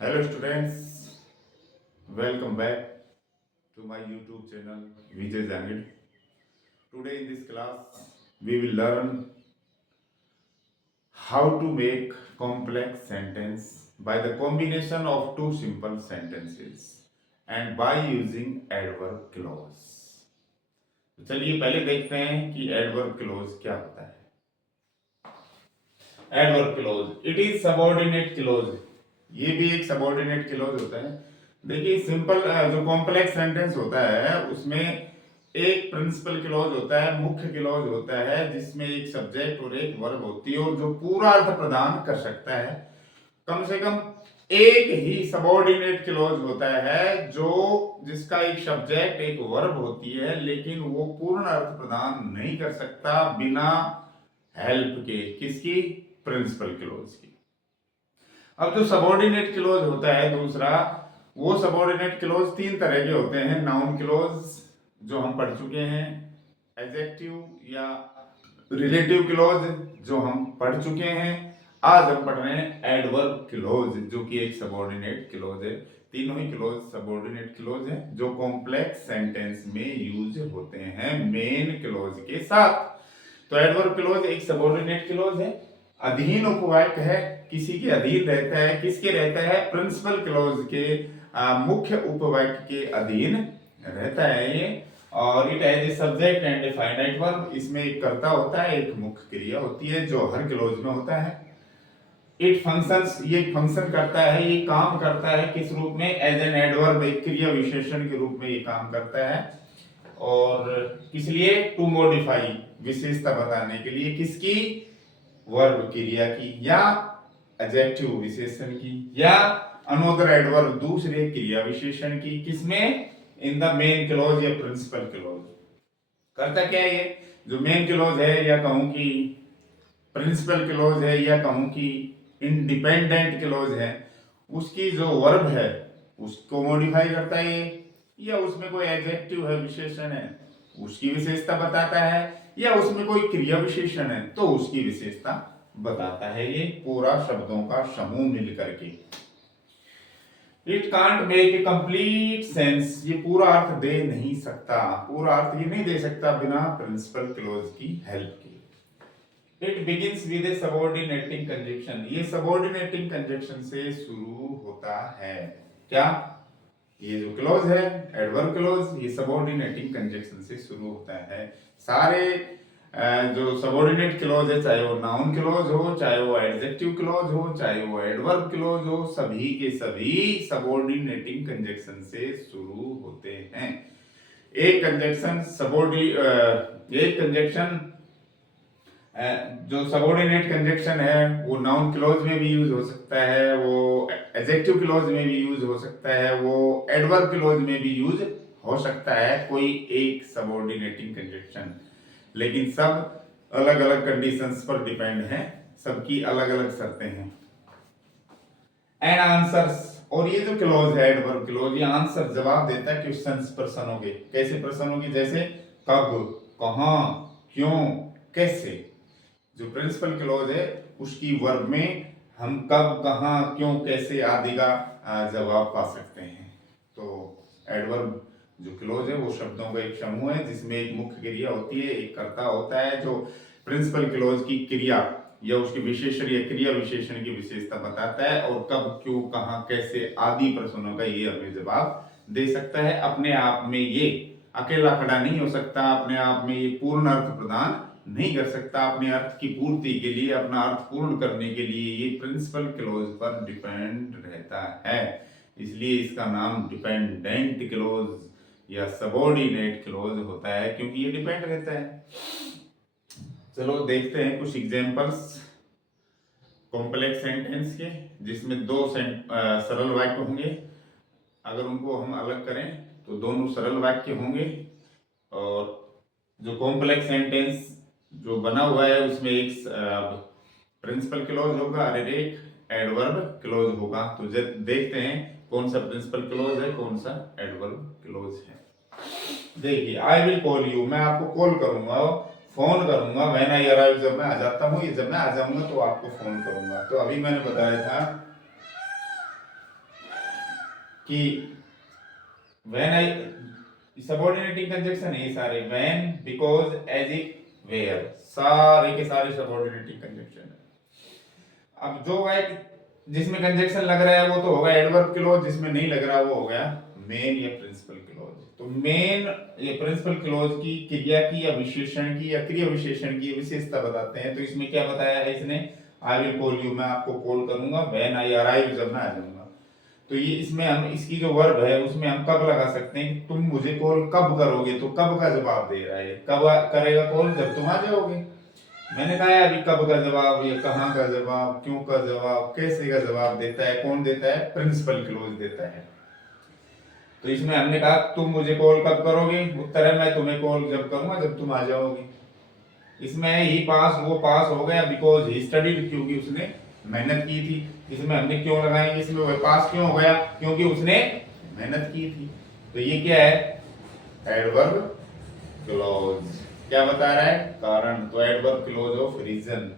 Hello students, welcome back to my YouTube channel Vijay Jangid. Today in this class we will learn how to make complex sentence by the combination of two simple sentences and by using adverb clause. तो चलिए पहले देखते हैं कि adverb clause क्या होता है। Adverb clause, it is subordinate clause. ये भी एक सबॉर्डिनेट क्लॉज होता है। देखिए सिंपल जो कॉम्प्लेक्स सेंटेंस होता है उसमें एक प्रिंसिपल क्लॉज होता है, मुख्य क्लॉज होता है जिसमें एक सब्जेक्ट और एक वर्ब होती है और जो पूरा अर्थ प्रदान कर सकता है। कम से कम एक ही सबॉर्डिनेट क्लॉज होता है जो जिसका एक सब्जेक्ट एक वर्ब होती है लेकिन वो पूर्ण अर्थ प्रदान नहीं कर सकता बिना हेल्प के। किसकी? प्रिंसिपल क्लॉज की। अब जो सबॉर्डिनेट क्लॉज होता है दूसरा, वो सबॉर्डिनेट क्लॉज तीन तरह के होते हैं। नाउन क्लॉज जो हम पढ़ चुके हैं, एडजेक्टिव या रिलेटिव क्लॉज जो हम पढ़ चुके हैं, आज हम पढ़ रहे हैं एडवर्ब क्लॉज जो कि एक सबॉर्डिनेट क्लॉज है। तीनों ही क्लॉज सबॉर्डिनेट क्लॉज है जो कॉम्प्लेक्स सेंटेंस में यूज होते हैं मेन क्लॉज के साथ। तो एडवर्ब क्लॉज एक सबॉर्डिनेट क्लॉज है, अधीन उपवाक्य है, किसी के अधीन रहता है। किसके रहता है? प्रिंसिपल क्लॉज के मुख्य उपवाक्य के अधीन रहता है ये। और it as a subject and a finite verb, इसमें एक कर्ता होता है, एक मुख्य क्रिया होती है जो हर क्लॉज में होता है। इट फंक्शंस, ये फंक्शन करता है, ये काम करता है किस रूप में? एज एन एडवर्ब, एक क्रिया विशेषण के रूप में ये काम करता है। और किस लिए? टू मॉडिफाई, विशेषता बताने के लिए। किसकी? वर्ब क्रिया की, या एडजेक्टिव विशेषण की, या अनदर एडवर्ब दूसरे क्रिया विशेषण की। किसमें? इन द मेन क्लॉज या प्रिंसिपल क्लॉज। करता क्या है ये? जो मेन क्लॉज है या कहूं कि प्रिंसिपल क्लॉज है या कहूं कि इंडिपेंडेंट क्लॉज है, उसकी जो वर्ब है उसको मॉडिफाई करता है ये, या उसमें कोई एडजेक्टिव है, विशेषण है, उसकी विशेषता बताता है, या उसमें कोई क्रिया विशेषण है तो उसकी विशेषता बताता है। ये पूरा शब्दों का समूह मिलकर के। It can't make a complete sense, ये पूरा अर्थ दे नहीं सकता, पूरा अर्थ ये नहीं दे सकता बिना प्रिंसिपल क्लॉज की हेल्प के। It begins with A subordinating conjunction, ये सबऑर्डिनेटिंग कंजंक्शन से शुरू होता है। क्या? ये जो क्लॉज है एडवर्ब क्लॉज, ये सबऑर्डिनेटिंग कंजंक्शन से शुरू होता है। सारे जो सबऑर्डिनेट क्लॉज है, चाहे वो नाउन क्लॉज हो, चाहे वो एडजेक्टिव क्लॉज हो, चाहे वो एडवर्ब क्लॉज हो, सभी के सभी सबऑर्डिनेटिंग कंजंक्शन से शुरू होते हैं। एक कंजंक्शन एक कंजंक्शन जो सबऑर्डिनेट कंजंक्शन है वो नाउन क्लॉज में भी यूज हो सकता है, वो एडजेक्टिव क्लॉज में भी यूज हो सकता है, वो एडवर्ब क्लॉज में भी यूज हो सकता है कोई एक सबऑर्डिनेटिंग कंजंक्शन। लेकिन सब अलग अलग कंडीशंस पर डिपेंड है, सबकी अलग अलग शर्तें हैं। एंड आंसर्स, और ये जो क्लॉज है एडवर्ब क्लॉज, ये आंसर जवाब देता है क्वेश्चंस, प्रश्नों के। कैसे प्रश्नों के? जैसे कब, कहां, क्यों, कैसे। जो प्रिंसिपल क्लॉज है उसकी वर्ब में हम कब, कहां, क्यों, कैसे आदि का जवाब पा सकते हैं। तो एडवर्ब जो क्लॉज है वो शब्दों का एक समूह है जिसमें एक मुख्य क्रिया होती है, एक कर्ता होता है जो प्रिंसिपल क्लॉज की क्रिया या उसकी विशेषण या क्रिया विशेषण की विशेषता बताता है, और कब, क्यों, कहां, कैसे आदि प्रश्नों का ये हमें जवाब दे सकता है। अपने आप में ये अकेला खड़ा नहीं हो सकता, अपने आप में ये पूर्ण अर्थ प्रदान नहीं कर सकता। अपने अर्थ की पूर्ति के लिए, अपना अर्थ पूर्ण करने के लिए ये प्रिंसिपल क्लॉज पर डिपेंड रहता है, इसलिए इसका नाम डिपेंडेंट क्लॉज या सबऑर्डिनेट क्लॉज होता है, क्योंकि ये डिपेंड रहता है। चलो देखते हैं कुछ एग्जांपल्स कॉम्प्लेक्स सेंटेंस के, जिसमें दो सरल वाक्य होंगे। अगर उनको हम अलग करें तो दोनों सरल वाक्य होंगे, और जो कॉम्प्लेक्स सेंटेंस जो बना हुआ है उसमें एक प्रिंसिपल क्लॉज होगा और एक एडवर्ब क्लॉज होगा। तो देखते हैं कौन सा प्रिंसिपल क्लॉज है, कौन सा एडवर्ब क्लॉज है। देखिए, आई विल कॉल यू, मैं आपको कॉल करूंगा, फोन करूंगा। व्हेन आई अराइव, जब मैं आ जाता हूँ, ये जब मैं आ जाऊंगा तो आपको फोन करूंगा। तो अभी मैंने बताया था कि व्हेन आई सबऑर्डिनेटिंग कंजक्शन है सारे, when, because, as if, where, सारे के सारे सबऑर्डिनेटिंग कंजक्शन है। अब जो है जिसमें कंजक्शन लग रहा है वो तो होगा एडवर्ब क्लॉज, जिसमें नहीं लग रहा वो हो गया मेन या प्रिंसिपल क्लॉज। तो मेन ये प्रिंसिपल क्लॉज की क्रिया की या विशेषण की या क्रिया विशेषण की विशेषता बताते हैं। तो इसमें क्या बताया है इसने, आई विल कॉल यू, मैं आपको कॉल करूंगा, व्हेन आई अराइव, जब मैं आ जाऊंगा। तो ये इसमें हम इसकी जो वर्ब है उसमें हम कब लगा सकते हैं कि तुम मुझे कॉल कब करोगे, तो कब का जवाब दे रहा है, कब करेगा कॉल, जब तुम आ जाओगे। मैंने कहा है अभी कब का जवाब, ये कहाँ का जवाब, क्यों का जवाब, कैसे का जवाब देता है, कौन देता है, प्रिंसिपल क्लॉज देता है। तो इसमें हमने कहा तुम मुझे कॉल कब करोगे, उत्तर है मैं तुम्हें कॉल जब करूंगा जब तुम आ जाओगे। इसमें ही पास, वो पास हो गया बिकॉज ही स्टडीड, क्योंकि उसने मेहनत की थी। इसमें हमने क्यों लगाएंगे, इसमें वो पास क्यों हो गया, क्योंकि उसने मेहनत की थी। तो ये क्या है, एडवर्ब क्लॉज। क्या बता रहा है, कारण, तो एडवर्ब क्लॉज ऑफ रीजन।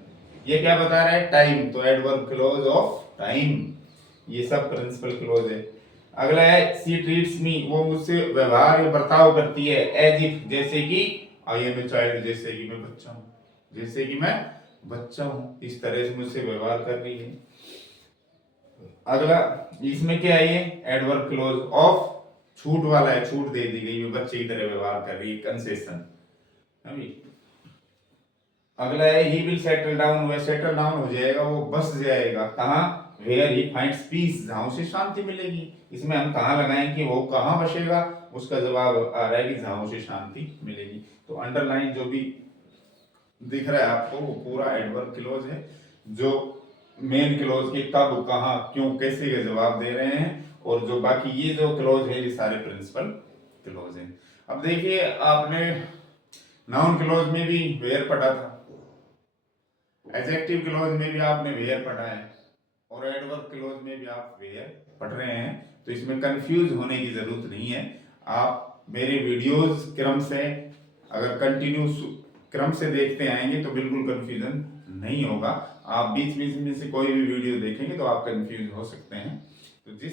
ये क्या बता रहा है, टाइम, तो एडवर्ब क्लॉज ऑफ टाइम। ये सब प्रिंसिपल क्लॉज है। अगला है सी ट्रीट्स मी, वो मुझसे व्यवहार या बर्ताव करती है, एज इफ, जैसे कि, आई एम ए चाइल्ड, जैसे कि मैं बच्चा हूँ, जैसे कि मैं बच्चा हूँ, इस तरह से मुझसे व्यवहार कर रही है। अगला इसमें क्या है, ये एडवर्ब क्लॉज ऑफ छूट वाला है, छूट दे दी गई, बच्चे की तरह व्यवहार कर रही है, कंसेशन। अगला है ही विल सेटल डाउन, वह सेटल डाउन हो जाएगा, वो बस जाएगा, कहाँ, वेयर ही फाइंड्स पीस, जहां उसे शांति मिलेगी। इसमें हम कहाँ लगाएं कि वो कहाँ बसेगा, उसका जवाब आ रहा है कि जहां उसे शांति मिलेगी। तो अंडरलाइन जो भी दिख रहा है आपको वो पूरा एडवर्ब क्लॉज है, जो मेन क्लॉज के कब, कहाँ, क्यों, कैसे के जवाब दे रहे हैं। और जो बाकी ये जो क्लॉज है ये सारे प्रिंसिपल क्लॉज हैं। अब देखिए आपने नाउन क्लॉज में भी वेयर पढ़ा था, एडजेक्टिव क्लॉज में भी आपने वेयर पढ़ा है, और एडवर्ब क्लॉज में भी आप वेयर पढ़ रहे हैं। तो इसमें कंफ्यूज होने की जरूरत नहीं है। आप मेरे वीडियोस क्रम से अगर कंटिन्यू क्रम से देखते आएंगे तो बिल्कुल कंफ्यूजन नहीं होगा। आप बीच बीच में से कोई भी वीडियो देखेंगे तो आप कंफ्यूज हो सकते हैं। तो जिस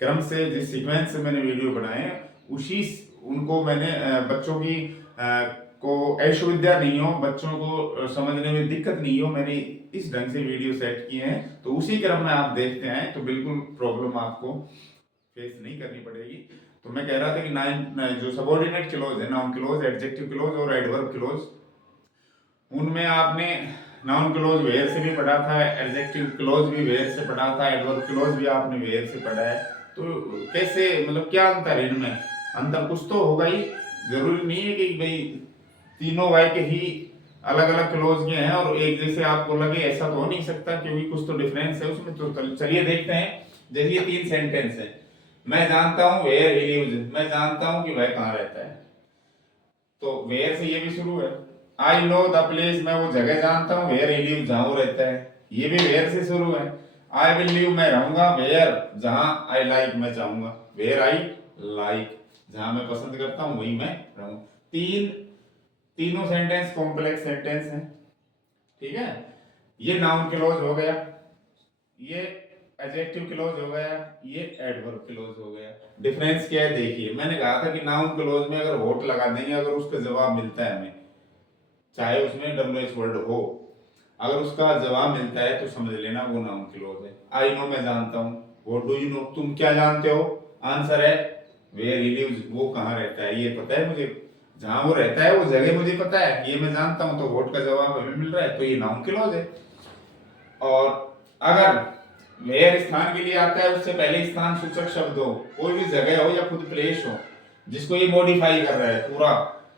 क्रम से, जिस सीक्वेंस से मैंने वीडियो बनाए हैं उसी उनको मैंने बच्चों की को अशुविधा नहीं हो, बच्चों को समझने में दिक्कत नहीं हो, मैंने इस ढंग से वीडियो सेट किए हैं। तो उसी क्रम में आप देखते हैं तो बिल्कुल प्रॉब्लम आपको फेस नहीं करनी पड़ेगी। तो मैं कह रहा था कि नाइन जो सबऑर्डिनेट क्लॉज है, नाउन क्लॉज, एडजेक्टिव क्लॉज और एडवर्ब क्लॉज, उनमें आपने नाउन क्लॉज वेयर से भी पढ़ा था, एडजेक्टिव क्लॉज भी वेयर से पढ़ा था, एडवर्ब क्लॉज भी आपने वेयर से पढ़ा है। तो कैसे, मतलब क्या अंतर है इनमें, अंतर कुछ तो होगा ही। जरूरी नहीं है कि भाई तीनों वाई के ही अलग अलग क्लॉज के हैं और एक जैसे आपको लगे, ऐसा तो हो नहीं सकता, क्योंकि कुछ तो डिफरेंस है उसमें। तो चलिए देखते हैं। जैसे ये 3 सेंटेंस है, मैं जानता हूं वेयर ही लिव्स, मैं जानता हूं कि वह कहां रहता है, तो वेयर से ये भी शुरू है। आई नो द प्लेस, मैं वो जगह जानता हूँ, वेयर ही लिव, जहां वो रहता है, ये भी वेयर से शुरू है। आई विल लिव, मैं रहूंगा, वेयर, जहां, आई लाइक, मैं चाहूंगा, वेयर आई लाइक, जहां मैं पसंद करता हूं वही मैं रहूं। तीनों सेंटेंस कॉम्प्लेक्स सेंटेंस हैं, ठीक है। ये नाउन क्लॉज हो गया, ये एडजेक्टिव क्लॉज हो गया, ये एडवर्ब क्लॉज हो गया। डिफरेंस क्या है देखिए, मैंने कहा था कि नाउन क्लॉज में अगर वोट लगा देंगे, अगर उसका जवाब मिलता है हमें, चाहे उसमें WH वर्ड हो, अगर उसका जवाब मिलता है तो समझ लेना वो नाउन क्लॉज है। आई नो, मैं जानता हूँ, व्हाट डू यू नो, तुम क्या जानते हो, आंसर है वेयर ही लिव्स, वो कहाँ रहता है ये पता है मुझे, जहां वो रहता है वो जगह मुझे पता है, ये मैं जानता हूं, तो व्हाट का जवाब हमें मिल रहा है, तो ये नाउन क्लॉज है। और अगर वेयर स्थान के लिए आता है, उससे पहले स्थान सूचक शब्द हो, कोई भी जगह हो या खुद प्लेस हो, जिसको ये मॉडिफाई कर रहा है, पूरा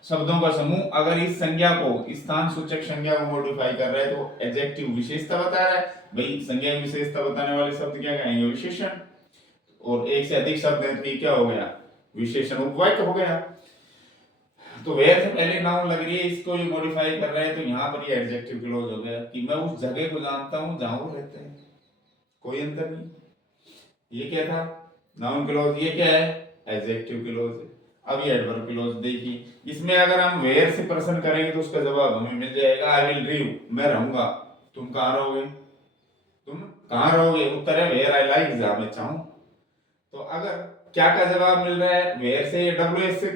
शब्दों का समूह, अगर इस संज्ञा को, स्थान सूचक संज्ञा को मॉडिफाई कर रहा है तो एडजेक्टिव विशेषता बता रहा है। भाई संज्ञा की विशेषता बताने वाले शब्द क्या कहेंगे, विशेषण। और एक से अधिक शब्द है तो ये क्या हो गया, विशेषण, उपवाक्य हो गया। तो वेयर से पहले नाउन लग रही है, इसको ये मॉडिफाई कर रहा है, तो यहाँ पर ये एडजेक्टिव क्लॉज हो गया कि मैं उस जगह को जानता हूँ जहां वो रहते हैं, कोई अंतर नहीं। ये क्या था, नाउन क्लॉज, ये क्या है, एडजेक्टिव क्लॉज है। अब ये एडवर्ब क्लॉज देखिए, इसमें अगर हम वेयर से प्रश्न करेंगे तो उसका जवाब हमें मिल जाएगा, आई विल लिव, मैं रहूंगा, तुम कहाँ रहोगे, तुम कहाँ रहोगे, उत्तर है वेयर आई लाइक, जहां मैं चाहूं। तो अगर क्या का जवाब मिल रहा है, वेयर से या डब्ल्यू एच से,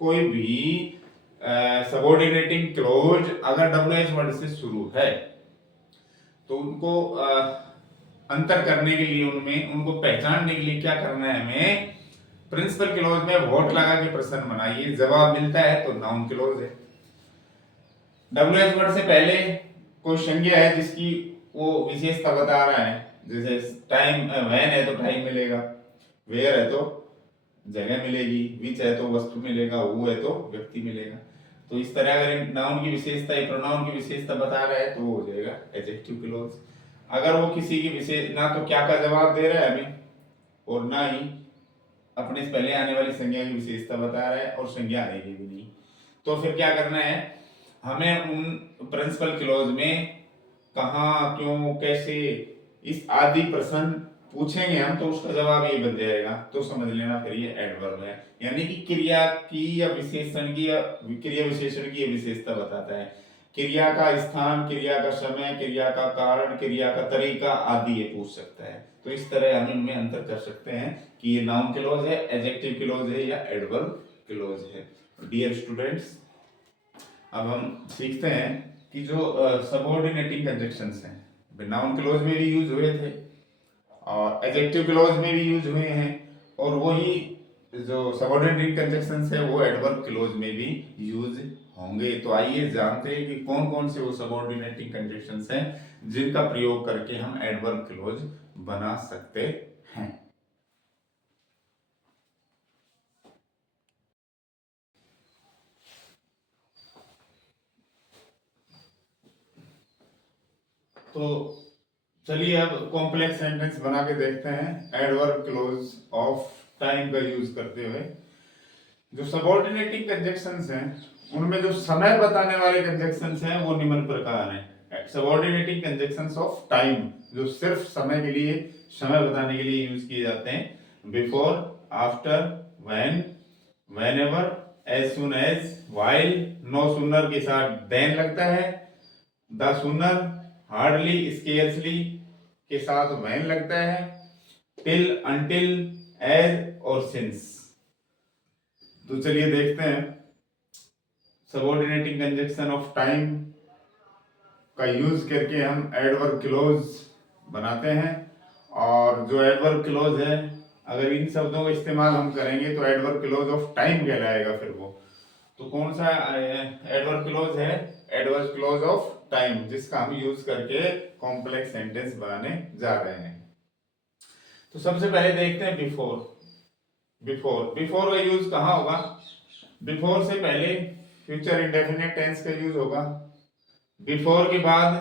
कोई भी सबऑर्डिनेटिंग क्लोज अगर डब्ल्यू एच वर्ड से शुरू है तो उनको अंतर करने के लिए, उनमें उनको पहचानने के लिए क्या करना है हमें, प्रिंसिपल क्लोज में वोट लगा के प्रश्न बनाइए, जवाब मिलता है तो नाउन क्लोज है। डब्ल्यू एच वर्ड से पहले कोई संज्ञा है जिसकी वो विशेषता बता रहा है, जैसे टाइम, वैन है तो टाइम मिलेगा, वेयर है तो जगह मिलेगी, विच है तो वस्तु मिलेगा, हु है तो व्यक्ति मिलेगा। तो इस तरह अगर नाउन की विशेषता या प्रोनाउन की विशेषता बता रहा है तो वो हो जाएगा एडजेक्टिव क्लोज। अगर वो किसी की विशेष, ना तो क्या का जवाब दे रहा है हमें और ना ही अपने से पहले आने वाली संज्ञा की विशेषता बता रहा है और संज्ञा आएगी भी नहीं, तो फिर क्या करना है, हमें उन प्रिंसिपल क्लोज में कहाँ, क्यों, कैसे, इस आदि प्रश्न पूछेंगे हम तो उसका जवाब ये बन जाएगा। तो समझ लेना फिर ये एडवर्ब है, यानी कि क्रिया की या विशेषण की या क्रिया विशेषण की विशेषता बताता है। क्रिया का स्थान, क्रिया का समय, क्रिया का कारण, क्रिया का तरीका आदि ये पूछ सकता है। तो इस तरह हम इनमें अंतर कर सकते हैं कि ये नाउन क्लोज है, एडजेक्टिव क्लोज है या एडवर्ब क्लोज है। डियर स्टूडेंट्स, अब हम सीखते हैं कि जो सबऑर्डिनेटिंग कंजक्शंस हैं, नाउन क्लोज में भी यूज हुए थे और एडजेक्टिव क्लोज में भी यूज हुए हैं, और वही जो सबऑर्डिनेटिंग कंजक्शंस है वो एडवर्ब क्लोज में भी यूज होंगे। तो आइए जानते हैं कि कौन कौन से वो सबऑर्डिनेटिंग कंजक्शंस हैं जिनका प्रयोग करके हम एडवर्ब क्लोज बना सकते हैं। तो चलिए अब कॉम्प्लेक्स सेंटेंस बना के देखते हैं एडवर्ब क्लोज ऑफ टाइम का यूज करते हुए। जो सबऑर्डिनेटिंग कंजक्शंस हैं उनमें जो समय बताने वाले कंजक्शंस हैं वो निम्न प्रकार हैं। सबऑर्डिनेटिंग कंजक्शंस ऑफ टाइम जो सिर्फ समय के लिए, समय बताने के लिए यूज किए जाते हैं, before, after, when, whenever, as soon as, while, no sooner के साथ देन लगता है, द सूनर, हार्डली, स्केर्सली के साथ व्हेन लगता है, टिल, अंटिल, एज और सिंस। तो चलिए देखते हैं सबऑर्डिनेटिंग कंजक्शन ऑफ टाइम का यूज करके हम एडवर्ब क्लोज बनाते हैं। और जो एडवर्ब क्लोज है, अगर इन शब्दों का इस्तेमाल हम करेंगे तो एडवर्ब क्लोज ऑफ टाइम कहलाएगा फिर वो। तो कौन सा एडवर्ब क्लोज है, एडवर्ब क्लोज ऑफ टाइम, जिसका हम यूज करके कॉम्प्लेक्स सेंटेंस बनाने जा रहे हैं। तो सबसे पहले देखते हैं बिफोर। बिफोर का यूज कहाँ होगा, बिफोर से पहले फ्यूचर इंडेफिनिट टेंस का यूज होगा, बिफोर के बाद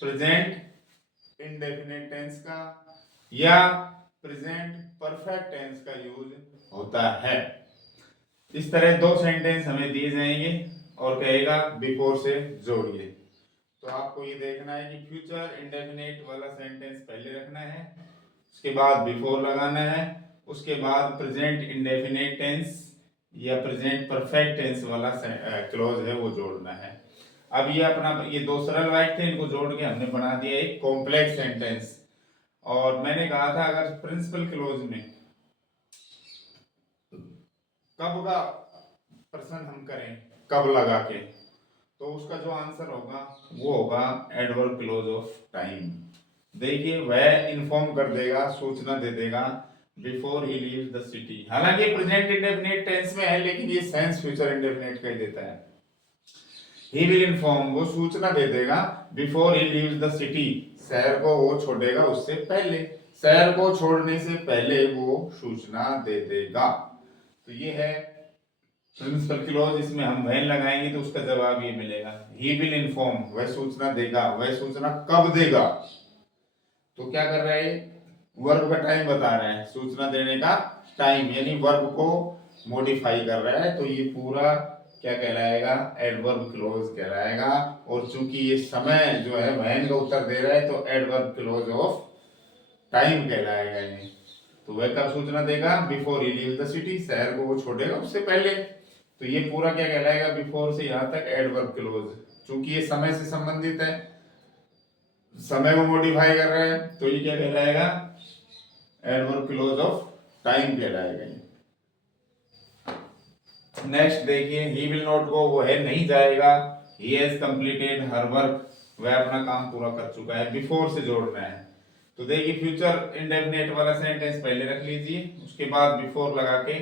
प्रेजेंट इंडेफिनिट टेंस का या प्रेजेंट परफेक्ट टेंस का यूज होता है। इस तरह दो सेंटेंस हमें दिए जाएंगे और कहेगा बिफोर से जोड़िए। तो आपको ये देखना है कि फ्यूचर इंडेफिनिट वाला सेंटेंस पहले रखना है, उसके बाद बिफोर लगाना है, उसके बाद प्रेजेंट इंडेफिनिट टेंस या प्रेजेंट परफेक्ट टेंस वाला क्लोज है वो जोड़ना है। अब ये अपना, ये दो सरल वाक्य थे, इनको जोड़ के हमने बना दिया एक कॉम्प्लेक्स सेंटेंस। और मैंने कहा था अगर प्रिंसिपल क्लोज में कब का प्रश्न हम करें, कब लगा के, तो उसका जो आंसर होगा वो होगा एडवर्ब क्लोज ऑफ टाइम। देखिए वह इन्फॉर्म कर देगा, सूचना दे देगा, before he leaves the city. हालांकि प्रेजेंट इंडेफिनिट टेंस में है लेकिन ये सेंस फ्यूचर इंडेफिनिट का ही देता है। ही विल इन्फॉर्म, वो सूचना दे देगा, before he leaves the city, शहर को वो छोड़ेगा उससे पहले, शहर को छोड़ने से पहले वो सूचना दे देगा। तो ये है प्रिंसिपल क्लॉज, इसमें हम वैन लगाएंगे तो उसका जवाब ये मिलेगा, ही विल इन्फॉर्म, वह सूचना देगा, वह सूचना कब देगा। तो क्या कर रहा है, वर्ब का टाइम बता रहा है, सूचना देने का टाइम, यानी वर्ब को मॉडिफाई कर रहा है। तो ये पूरा क्या कहलाएगा, एडवर्ब क्लोज कहलाएगा। और चूंकि ये समय जो है वैन का उत्तर दे रहा है तो एडवर्ब क्लोज ऑफ टाइम कहलाएगा ये। तो वह कब सूचना देगा, before he leaves the city, शहर को वो छोड़ेगा उससे पहले। तो ये पूरा क्या कहलाएगा, बिफोर से यहां तक एडवर्ब क्लोज। चूंकि ये समय से संबंधित है, समय को मॉडिफाई कर रहा है, तो ये क्या कहलाएगा, एडवर्ब क्लोज ऑफ टाइम कहलाएगा ये। नेक्स्ट देखिए, ही विल नॉट गो, वो है नहीं जाएगा। He has completed her work, वह अपना काम पूरा कर चुका है। बिफोर से जोड़ना है, तो देखिए फ्यूचर इंडेफिनिट वाला सेंटेंस पहले रख लीजिए, उसके बाद बिफोर लगा के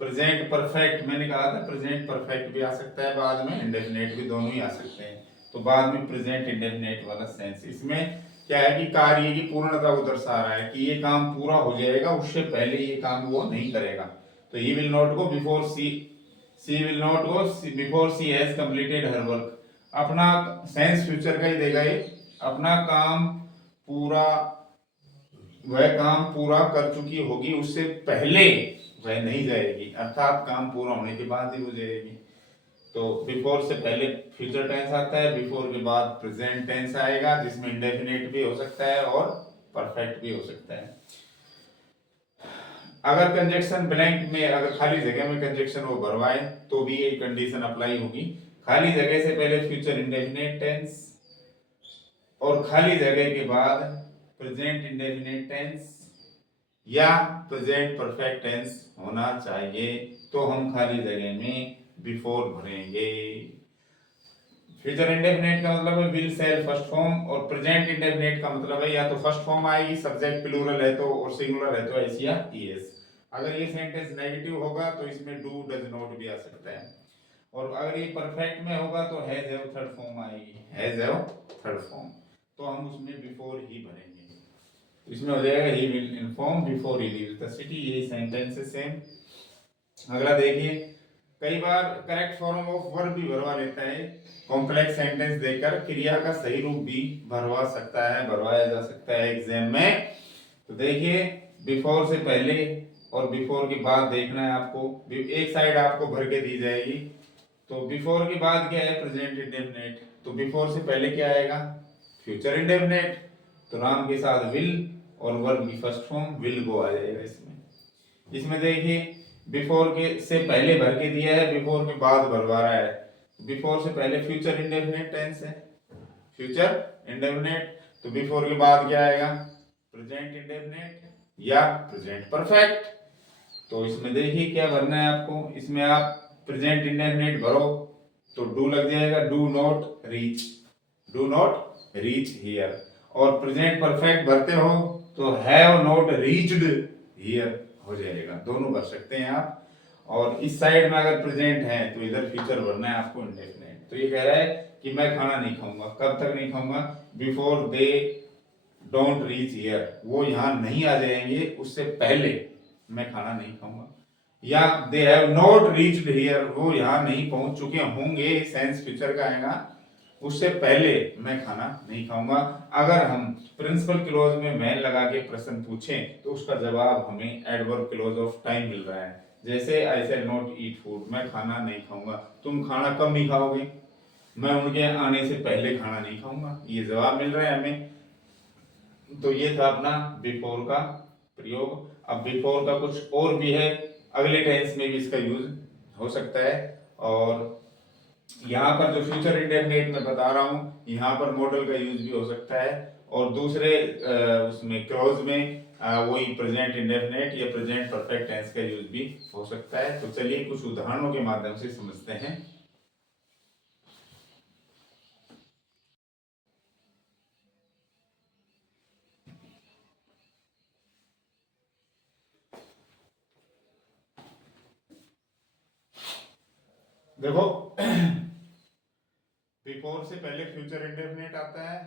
प्रेजेंट परफेक्ट, मैंने कहा था प्रेजेंट परफेक्ट भी आ सकता है, बाद में इंडेफिनिट भी, दोनों ही आ सकते हैं। तो बाद में प्रेजेंट इंडेफिनिट वाला सेंस, इसमें क्या है कि कार्य की पूर्णता को दर्शा रहा है कि ये काम पूरा हो जाएगा, उससे पहले ये काम वो नहीं करेगा। तो he will not go before she will not go before she has completed her work. अपना सेंस फ्यूचर का ही देगा ये, अपना काम पूरा, वह काम पूरा कर चुकी होगी, उससे पहले वह नहीं जाएगी, अर्थात काम पूरा होने के बाद ही वो जाएगी। तो बिफोर से पहले फ्यूचर टेंस आता है, बिफोर के बाद प्रेजेंट टेंस आएगा, जिसमें इंडेफिनिट भी हो सकता है और परफेक्ट भी हो सकता है। अगर कंजक्शन ब्लैंक में, अगर खाली जगह में कंजक्शन वो भरवाए तो भी ये कंडीशन अप्लाई होगी। खाली जगह से पहले फ्यूचर इंडेफिनिट टेंस और खाली जगह के बाद प्रेजेंट इंडेफिनिट टेंस या प्रेजेंट परफेक्ट टेंस होना चाहिए, तो हम खाली जगह में बिफोर भरेंगे। फ्यूचर इंडेफिनिट का मतलब है विल, शैल, फर्स्ट फॉर्म, और प्रेजेंट इंडेफिनिट का मतलब है या तो फर्स्ट फॉर्म आएगी, सब्जेक्ट प्लूरल है तो, और सिंगुलर है तो एस या ईएस। अगर ये सेंटेंस नेगेटिव होगा तो इसमें डू, डज नॉट भी आ सकता है। और अगर ये परफेक्ट में होगा तो हैज, हैव, थर्ड फॉर्म आएगी, हैज, हैव, थर्ड फॉर्म, तो हम उसमें बिफोर ही भरेंगे। इसमें हो जाएगा he will inform before he leaves the city, ये सेंटेंस है सेम। अगला देखिए, कई बार करेक्ट फॉर्म ऑफ वर्ब भी भरवा लेता है, कॉम्प्लेक्स सेंटेंस देकर क्रिया का सही रूप भी भरवा सकता है, भरवाया जा सकता है एग्जाम में। तो देखिए बिफोर से पहले और बिफोर के बाद देखना है आपको, एक साइड आपको भर के दी जाएगी। तो बिफोर के बाद क्या है, प्रेजेंट इंडेफिनिट, तो बिफोर से पहले क्या आएगा, फ्यूचर इंडेफिनिट, तो नाम के साथ विल और वर्ब की फर्स्ट फॉर्म विल गो आ जाएगा इसमें। इसमें देखिए बिफोर के से पहले भर के दिया है, बिफोर के बाद भरवा रहा है। बिफोर से पहले फ्यूचर इंडेफिनिट टेंस है, फ्यूचर इंडेफिनिट, तो बिफोर के बाद क्या आएगा, प्रेजेंट इंडेफिनिट या प्रेजेंट परफेक्ट। तो इसमें देखिए क्या भरना है आपको, इसमें आप प्रेजेंट इंडेफिनिट भरो तो डू लग जाएगा, do not reach, do not reach here. और प्रेजेंट परफेक्ट भरते हो तो हैव नॉट रीच्ड हियर हो जाएगा, दोनों भर सकते हैं आप। और इस साइड में अगर प्रेजेंट है तो इधर फ्यूचर भरना है आपको इंडेफिनिट। तो ये कह रहा है कि मैं खाना नहीं खाऊंगा, कब तक नहीं खाऊंगा, before they don't reach here, वो यहाँ नहीं आ जाएंगे उससे पहले मैं खाना नहीं खाऊंगा। या they have not reached here, वो यहाँ नहीं पहुंच चुके होंगे, सेंस फ्यूचर का आएगा, उससे पहले मैं खाना नहीं खाऊंगा। अगर हम प्रिंसिपल क्लोज में मैन लगा के प्रश्न पूछें तो उसका जवाब हमें एडवर्ब क्लोज ऑफ टाइम मिल रहा है। जैसे आई शैल नॉट ईट फूड, मैं खाना नहीं खाऊंगा, तुम खाना कब नहीं खाओगे, मैं उनके आने से पहले खाना नहीं खाऊंगा, ये जवाब मिल रहा है हमें। तो ये था अपना बिफोर का प्रयोग। अब बिफोर का कुछ और भी है, अगले टेंस में भी इसका यूज हो सकता है। और यहाँ पर जो फ्यूचर इंडेफिनिट मैं बता रहा हूँ, यहाँ पर मॉडल का यूज भी हो सकता है, और दूसरे उसमें क्लोज में वही प्रेजेंट इंडेफिनिट या प्रेजेंट परफेक्ट टेंस का यूज भी हो सकता है। तो चलिए कुछ उदाहरणों के माध्यम से समझते हैं। देखो बिफोर से पहले फ्यूचर इंडेफिनिट आता है,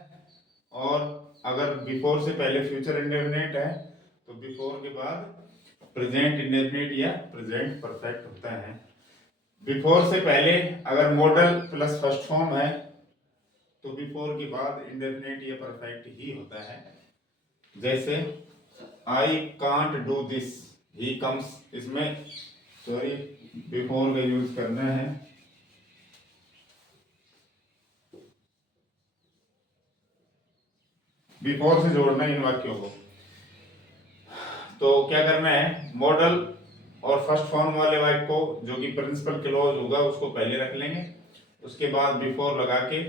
और अगर बिफोर से पहले फ्यूचर इंडेफिनिट है तो बिफोर के बाद प्रेजेंट इंडेफिनिट या प्रेजेंट परफेक्ट होता है। बिफोर से पहले अगर मॉडल प्लस फर्स्ट फॉर्म है तो बिफोर के बाद इंडेफिनिट या परफेक्ट ही होता है। जैसे I can't do this, he comes, इसमें सॉरी बिफोर का यूज करना है। बिफोर से जोड़ना है इन वाक्यों को। तो क्या करना है, मॉडल और फर्स्ट फॉर्म वाले वाक्य को जो कि प्रिंसिपल क्लॉज होगा उसको पहले रख लेंगे, उसके बाद बिफोर लगा के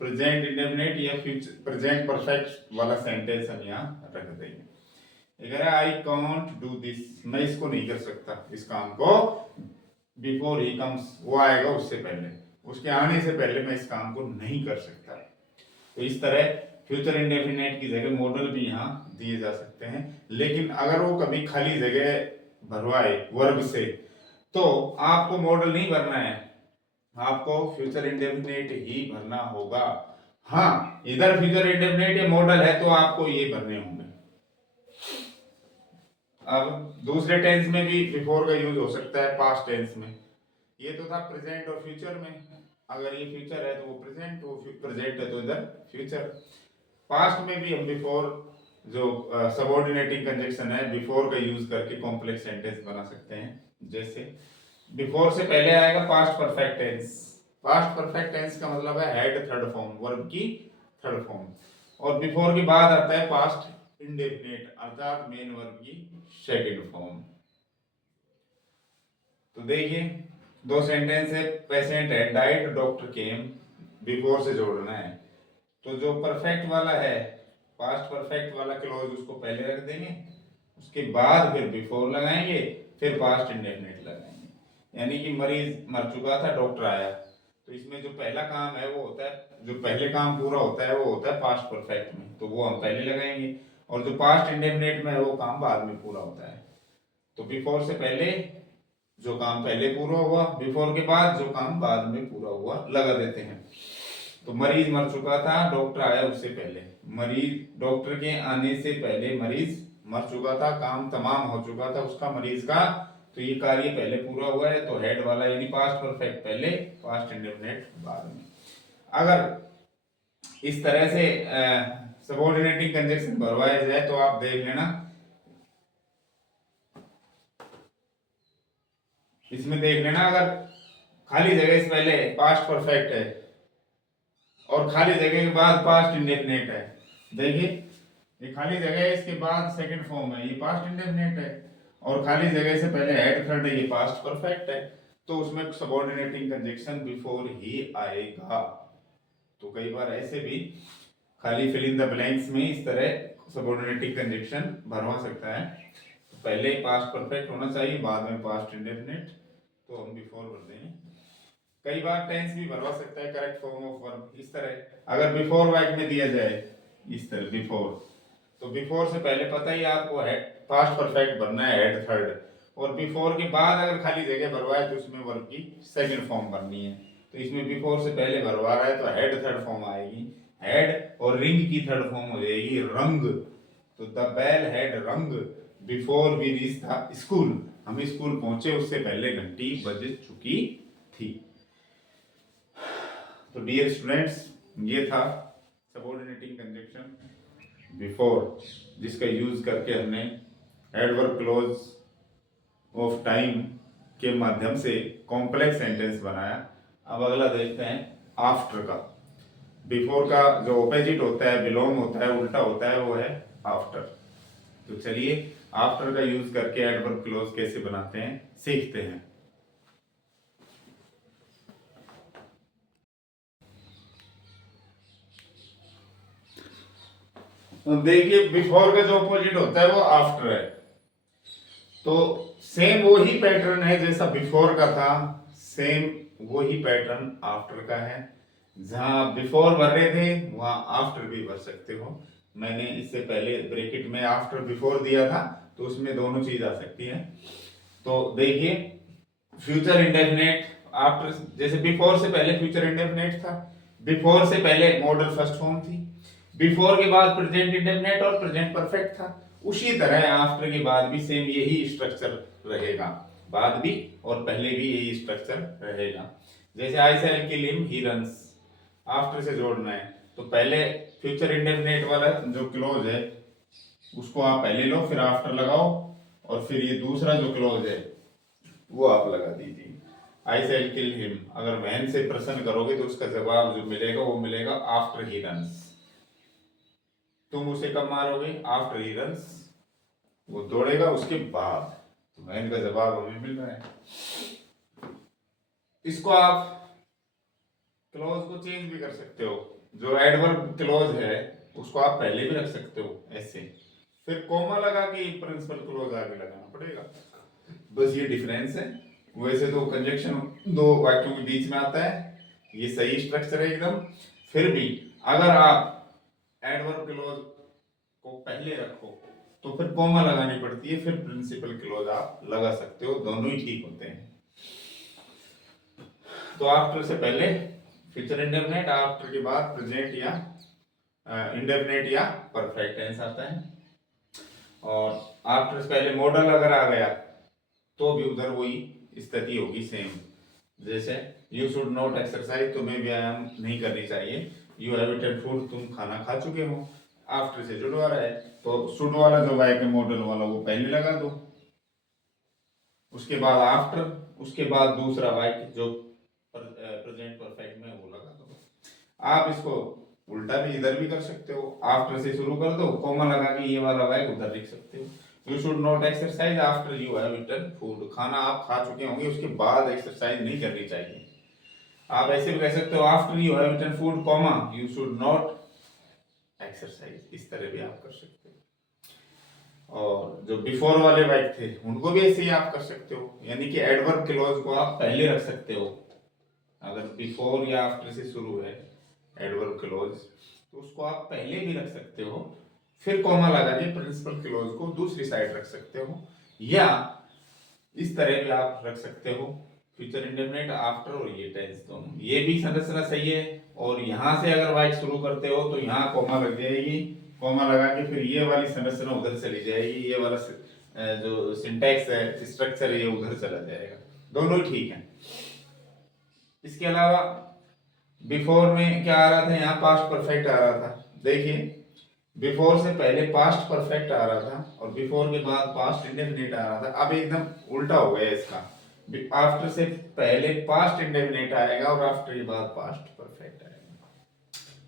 प्रेजेंट इंडेफिनिट या फ्यूचर प्रेजेंट परफेक्ट वाला सेंटेंस हम यहाँ रख देंगे। ये कह रहा है आई कांट डू दिस, मैं इसको नहीं कर सकता इस काम को, बिफोर ही कम्स, वो आएगा उससे पहले, उसके आने से पहले मैं इस काम को नहीं कर सकता। तो इस तरह फ्यूचर इंडेफिनेट की जगह मॉडल भी यहाँ दिए जा सकते हैं। लेकिन अगर वो कभी खाली जगह भरवाए वर्ब से, तो आपको मॉडल नहीं भरना है, आपको फ्यूचर इंडेफिनेट ही भरना होगा। हाँ, इधर फ्यूचर इंडेफिनेट या मॉडल है तो आपको ये भरने होंगे। अब दूसरे टेंस में भी बिफोर का यूज हो सकता है, पास्ट टेंस में। ये तो था प्रेजेंट और फ्यूचर में, अगर ये फ्यूचर है तो वो प्रेजेंट, वो प्रेजेंट है तो इधर फ्यूचर। पास्ट में भी हम बिफोर, जो सबऑर्डिनेटिंग कंजक्शन है, बिफोर का यूज करके कॉम्प्लेक्स सेंटेंस बना सकते हैं। जैसे बिफोर से पहले आएगा past perfect tense. Past perfect tense का मतलब है हेड थर्ड फॉर्म, वर्ब की थर्ड फॉर्म। और बिफोर के बाद आता है पास्ट इंडेफिनिट, अर्थात मेन वर्ब की सेकंड फॉर्म। तो देखिए दो सेंटेंस है, पेशेंट है डाइड, डॉक्टर केम, बिफोर से जोड़ना है। तो जो परफेक्ट वाला है, पास्ट परफेक्ट वाला क्लॉज, उसको पहले रख देंगे, उसके बाद फिर बिफोर लगाएंगे, फिर पास्ट इंडेफिनिट लगाएंगे। यानी कि मरीज मर चुका था, डॉक्टर आया, तो इसमें जो पहला काम है वो होता है, जो पहले काम पूरा होता है वो होता है पास्ट परफेक्ट में, तो वो हम पहले लगाएंगे। और जो पास्ट इंडेफिनिट में है वो काम बाद में पूरा होता है। तो बिफोर से पहले जो काम पहले पूरा हुआ, बिफोर के बाद जो काम बाद में पूरा हुआ, लगा देते हैं। तो मरीज मर चुका था, डॉक्टर आया उससे पहले, मरीज डॉक्टर के आने से पहले मरीज मर चुका था, काम तमाम हो चुका था उसका, मरीज का, तो ये कार्य पहले पूरा हुआ है, तो हेड वाला यानी पास्ट परफेक्ट पहले, पास्ट इंडेफिनिट बाद में। अगर इस तरह से सबऑर्डिनेटिंग कंजक्शन भरवाया जाए तो आप देख लेना, इसमें देख लेना, अगर खाली जगह से पहले पास्ट परफेक्ट है और खाली जगह के बाद पास्ट इंडेफिनिट है, देखिए ये खाली जगह है, इसके बाद सेकंड फॉर्म है, ये पास्ट इंडेफिनिट है, और खाली जगह से पहले हेड थर्ड है, ये पास्ट परफेक्ट है, तो उसमें सबऑर्डिनेटिंग कंजक्शन बिफोर ही आएगा। तो कई बार ऐसे भी खाली फिल इन द ब्लैंक्स में इस तरह सबऑर्डिनेटिंग कंजक्शन भरवा सकता है, तो पहले पास्ट परफेक्ट होना चाहिए, बाद में पास्ट इंडेफिनिट, तो हम बिफोर भर देंगे। कई बार टेंस भी भरवा सकता है, करेक्ट फॉर्म ऑफ वर्ब इस तरह, अगर बिफोर वाइक में दिया जाए इस तरह बिफोर, तो बिफोर से पहले पता ही आपको है पास्ट परफेक्ट भरना है, हेड थर्ड, और बिफोर के बाद अगर खाली जगह भरवाए तो उसमें वर्ब की सेकंड फॉर्म भरनी है। तो इसमें बिफोर से पहले भरवा रहा है तो हेड थर्ड फॉर्म आएगी, हेड, और रिंग की थर्ड फॉर्म हो जाएगी रंग। तो the bell had rung before we reach the school, हम स्कूल पहुंचे उससे पहले घंटी बज चुकी थी। तो डियर स्टूडेंट्स, ये था सबऑर्डिनेटिंग कंजक्शन बिफोर, जिसका यूज करके हमने एडवर्ब क्लोज ऑफ टाइम के माध्यम से कॉम्प्लेक्स सेंटेंस बनाया। अब अगला देखते हैं आफ्टर का। बिफोर का जो ऑपोजिट होता है, बिलोंग होता है, उल्टा होता है, वो है आफ्टर। तो चलिए आफ्टर का यूज करके एडवर्ब क्लोज कैसे बनाते हैं सीखते हैं। देखिए बिफोर का जो ऑपोजिट होता है वो आफ्टर है, तो सेम वही पैटर्न है जैसा बिफोर का था, सेम वही पैटर्न आफ्टर का है। जहां बिफोर भर रहे थे वहां आफ्टर भी भर सकते हो। मैंने इससे पहले ब्रैकेट में आफ्टर बिफोर दिया था, तो उसमें दोनों चीज आ सकती है। तो देखिए फ्यूचर इंडेफिनेट आफ्टर, जैसे बिफोर से पहले फ्यूचर इंडेफिनेट था, बिफोर से पहले मॉडल फर्स्ट फॉर्म थी, बिफोर के बाद प्रेजेंट इंडेफिनेट और प्रेजेंट परफेक्ट था, उसी तरह आफ्टर के बाद भी सेम यही स्ट्रक्चर रहेगा, बाद भी और पहले भी यही स्ट्रक्चर रहेगा। जैसे I shall kill him he runs, after से जोड़ना है, तो पहले फ्यूचर इंडेफिनेट वाला जो क्लोज है उसको आप पहले लो, फिर आफ्टर लगाओ, और फिर ये दूसरा जो क्लोज है वो आप लगा दीजिए, आई सेल किल हिम। अगर वैन से प्रश्न करोगे तो उसका जवाब जो मिलेगा वो मिलेगा आफ्टर ही रन्स। तुम उसे कब मारोगे? आफ्टर ही रन्स, वो दौड़ेगा उसके बाद। तो वैन का जवाब हमें मिल रहा है। इसको आप क्लोज को चेंज भी कर सकते हो, जो एडवर्ब क्लोज है उसको आप पहले भी रख सकते हो ऐसे, फिर कॉमा लगा के प्रिंसिपल क्लोज आगे लगाना पड़ेगा। बस ये डिफरेंस है। वैसे तो कंजक्शन दो वाक्यों के बीच में आता है, ये सही स्ट्रक्चर है एकदम। फिर भी अगर आप एडवर्ब क्लोज को पहले रखो तो फिर कॉमा लगानी पड़ती है, फिर प्रिंसिपल क्लोज आप लगा सकते हो, दोनों ही ठीक होते हैं। तो आफ्टर से पहले फ्यूचर इंडेफिनिट, आफ्टर के बाद प्रेजेंट या इंडेफिनिट या परफेक्ट टेंस आता है। और आफ्टर से पहले मॉडल अगर आ गया तो भी उधर वही स्थिति होगी सेम। जैसे यू शुड नॉट एक्सरसाइज, तुम्हें व्यायाम नहीं करनी चाहिए। यू हैव ईटन फूड, तुम खाना खा चुके हो। आफ्टर से जुड़ वाला है तो शुड वाला जो वाइक है मॉडल वाला वो पहले लगा दो, उसके बाद आफ्टर, उसके बाद दूसरा वाइक जो प्रेजेंट परफेक्ट में वो लगा दो। आप इसको उल्टा भी इधर भी कर सकते हो, आफ्टर से शुरू कर दो, कॉमा लगा के ये वाला वाइक उधर लिख सकते हो। You should not exercise after you have eaten food, खाना आप खा चुके होंगे उसके बाद एक्सरसाइज नहीं करनी चाहिए। आप ऐसे भी कह सकते हो after you have eaten food comma you should not exercise, इस तरह भी आप कर सकते हो। और जो बिफोर वाले वाइक थे उनको भी ऐसे ही आप कर सकते हो, यानी कि एडवर्ब क्लॉज को आप पहले रख सकते हो। अगर बिफोर या आफ्टर से शुरू है एडवर्ब क्लॉज तो उसको आप पहले भी रख सकते हो, फिर कॉमा लगा के प्रिंसिपल क्लॉज को दूसरी साइड रख सकते हो, या इस तरह भी आप रख सकते हो फ्यूचर इंडेफिनिट आफ्टर और ये टेंस दोनों, ये भी संरचना सही है। और यहाँ से अगर वाइट शुरू करते हो तो यहाँ कॉमा लग जाएगी, कॉमा लगा के फिर ये वाली संरचना उधर चली जाएगी, ये वाला जो सिंटैक्स है स्ट्रक्चर है ये उधर चला जाएगा, दोनों ही ठीक है। इसके अलावा बिफोर में क्या आ रहा था, यहाँ पास्ट परफेक्ट आ रहा था। देखिए बिफोर से पहले पास्ट परफेक्ट आ रहा था और बिफोर के बाद पास्ट इंडेफिनिट आ रहा था। अब एकदम उल्टा हो गया इसका, आफ्टर से पहले पास्ट इंडेफिनिट आएगा और आफ्टर के बाद पास्ट परफेक्ट आएगा।